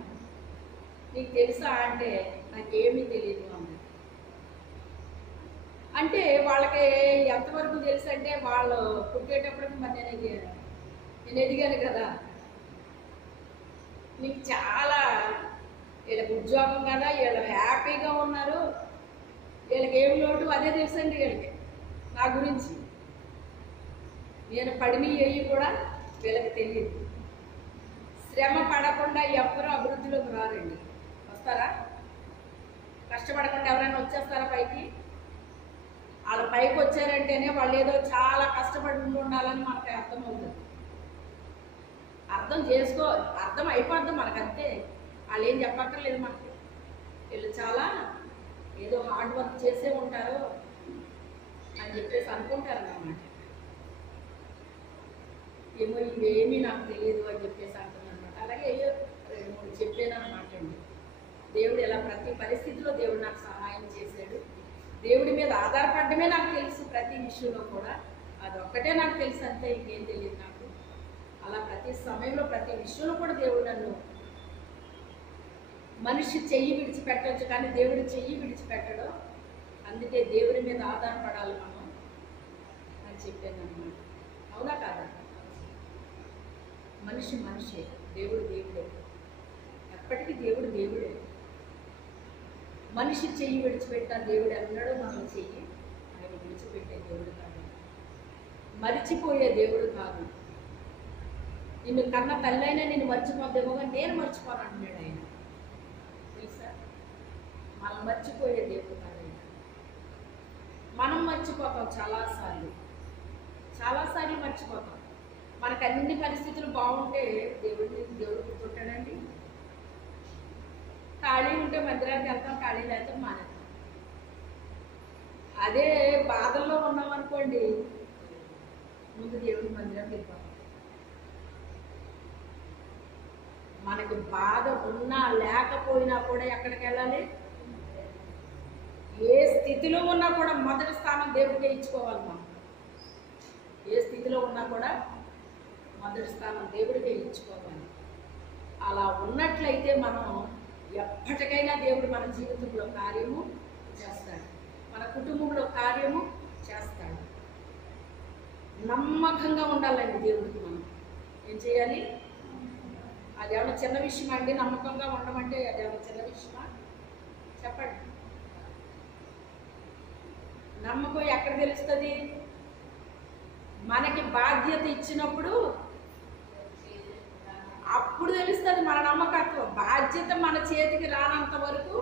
నీకు తెలుసా అంటే నాకేమీ తెలియదు అమ్మ. అంటే వాళ్ళకి ఎంతవరకు తెలుసు అంటే వాళ్ళు పుట్టేటప్పటికి మరి నేను ఎదిగాను కదా. నీకు చాలా వీళ్ళకి ఉద్యోగం కదా, వీళ్ళు హ్యాపీగా ఉన్నారు, వీళ్ళకి ఏం లోటు అదే తెలుసండి వీళ్ళకి నా గురించి. నేను పడినవి కూడా వీళ్ళకి తెలియదు. శ్రమ పడకుండా ఎవరు అభివృద్ధిలోకి రారండి. వస్తారా? కష్టపడకుండా ఎవరైనా వచ్చేస్తారా పైకి? వాళ్ళ పైకి వచ్చారంటేనే వాళ్ళు ఏదో చాలా కష్టపడి ఉండాలని మనకి అర్థమవుతుంది. అర్థం అయిపోద్ది మనకంతే. వాళ్ళు ఏం చెప్పక్కర్లేదు మనకి. వీళ్ళు చాలా ఏదో హార్డ్ వర్క్ చేసే ఉంటారు అని చెప్పేసి అనుకుంటారు అన్నమాట. ఏమో ఇవేమీ నాకు తెలియదు అని చెప్పేసి అంటున్నాను అనమాట. అలాగే 2-3 చెప్పాను అనమాట అండి. దేవుడు ఎలా ప్రతి పరిస్థితిలో దేవుడు నాకు సహాయం చేశాడు. దేవుడి మీద ఆధారపడమే నాకు తెలుసు ప్రతి విషయంలో కూడా. అదొక్కటే నాకు తెలుసు అంతే, ఇంకేం తెలియదు నాకు. అలా ప్రతి సమయంలో ప్రతి విషయంలో కూడా దేవుడు నన్ను మనిషి చెయ్యి విడిచిపెట్టవచ్చు, కానీ దేవుడు చెయ్యి విడిచిపెట్టడు. అందుకే దేవుడి మీద ఆధారపడాలి మనం అని చెప్పాను అన్నమాట. అవునా కాదా? మనిషి మనిషే, దేవుడు దేవుడే, ఎప్పటికీ దేవుడు దేవుడే. మనిషి చెయ్యి విడిచిపెట్టా దేవుడు అన్నాడు, మనం చెయ్యి ఆయన విడిచిపెట్టే దేవుడు కాదు, మరిచిపోయే దేవుడు కాదు. నిన్ను కన్న తల్లైనా నిన్ను మర్చిపోద్దేమో కానీ నేను మర్చిపోను అంటున్నాడు ఆయన. తెలుసా? మనం మర్చిపోయే దేవుడు కాదు ఆయన. మనం మర్చిపోతాం చాలాసార్లు మర్చిపోతాం. మనకు అన్ని పరిస్థితులు బాగుంటే దేవుడు గుర్తుంటాడండి. ఖాళీ ఉంటే మందిరానికి వెళ్తాం, ఖాళీ లేకపోతే మానేస్తాం. అదే బాధల్లో ఉన్నాం అనుకోండి, ముందు దేవుడి మందిరానికి వెళ్ళిపోతాం. మనకి బాధ ఉన్నా లేకపోయినా కూడా ఎక్కడికి వెళ్ళాలి? ఏ స్థితిలో ఉన్నా కూడా మొదటి స్థానం దేవుడికే ఇచ్చుకోవాలి. మనం ఏ స్థితిలో ఉన్నా కూడా మొదటి స్థానం దేవుడికే ఇచ్చుకోవాలి. అలా ఉన్నట్లయితే మనం ఎప్పటికైనా దేవుడు మన జీవితంలో కార్యము చేస్తాడు, మన కుటుంబంలో కార్యము చేస్తాడు. నమ్మకంగా ఉండాలండి దేవుడికి. మనం ఏం చేయాలి? అదేమన్నా చిన్న విషయం అండి? నమ్మకంగా ఉండమంటే అదేమన్నా చిన్న విషయమా? చెప్పండి. నమ్మకం ఎక్కడ తెలుస్తుంది? మనకి బాధ్యత ఇచ్చినప్పుడు అప్పుడు తెలుస్తుంది మన నమ్మకత్వం. బాధ్యత మన చేతికి రానంత వరకు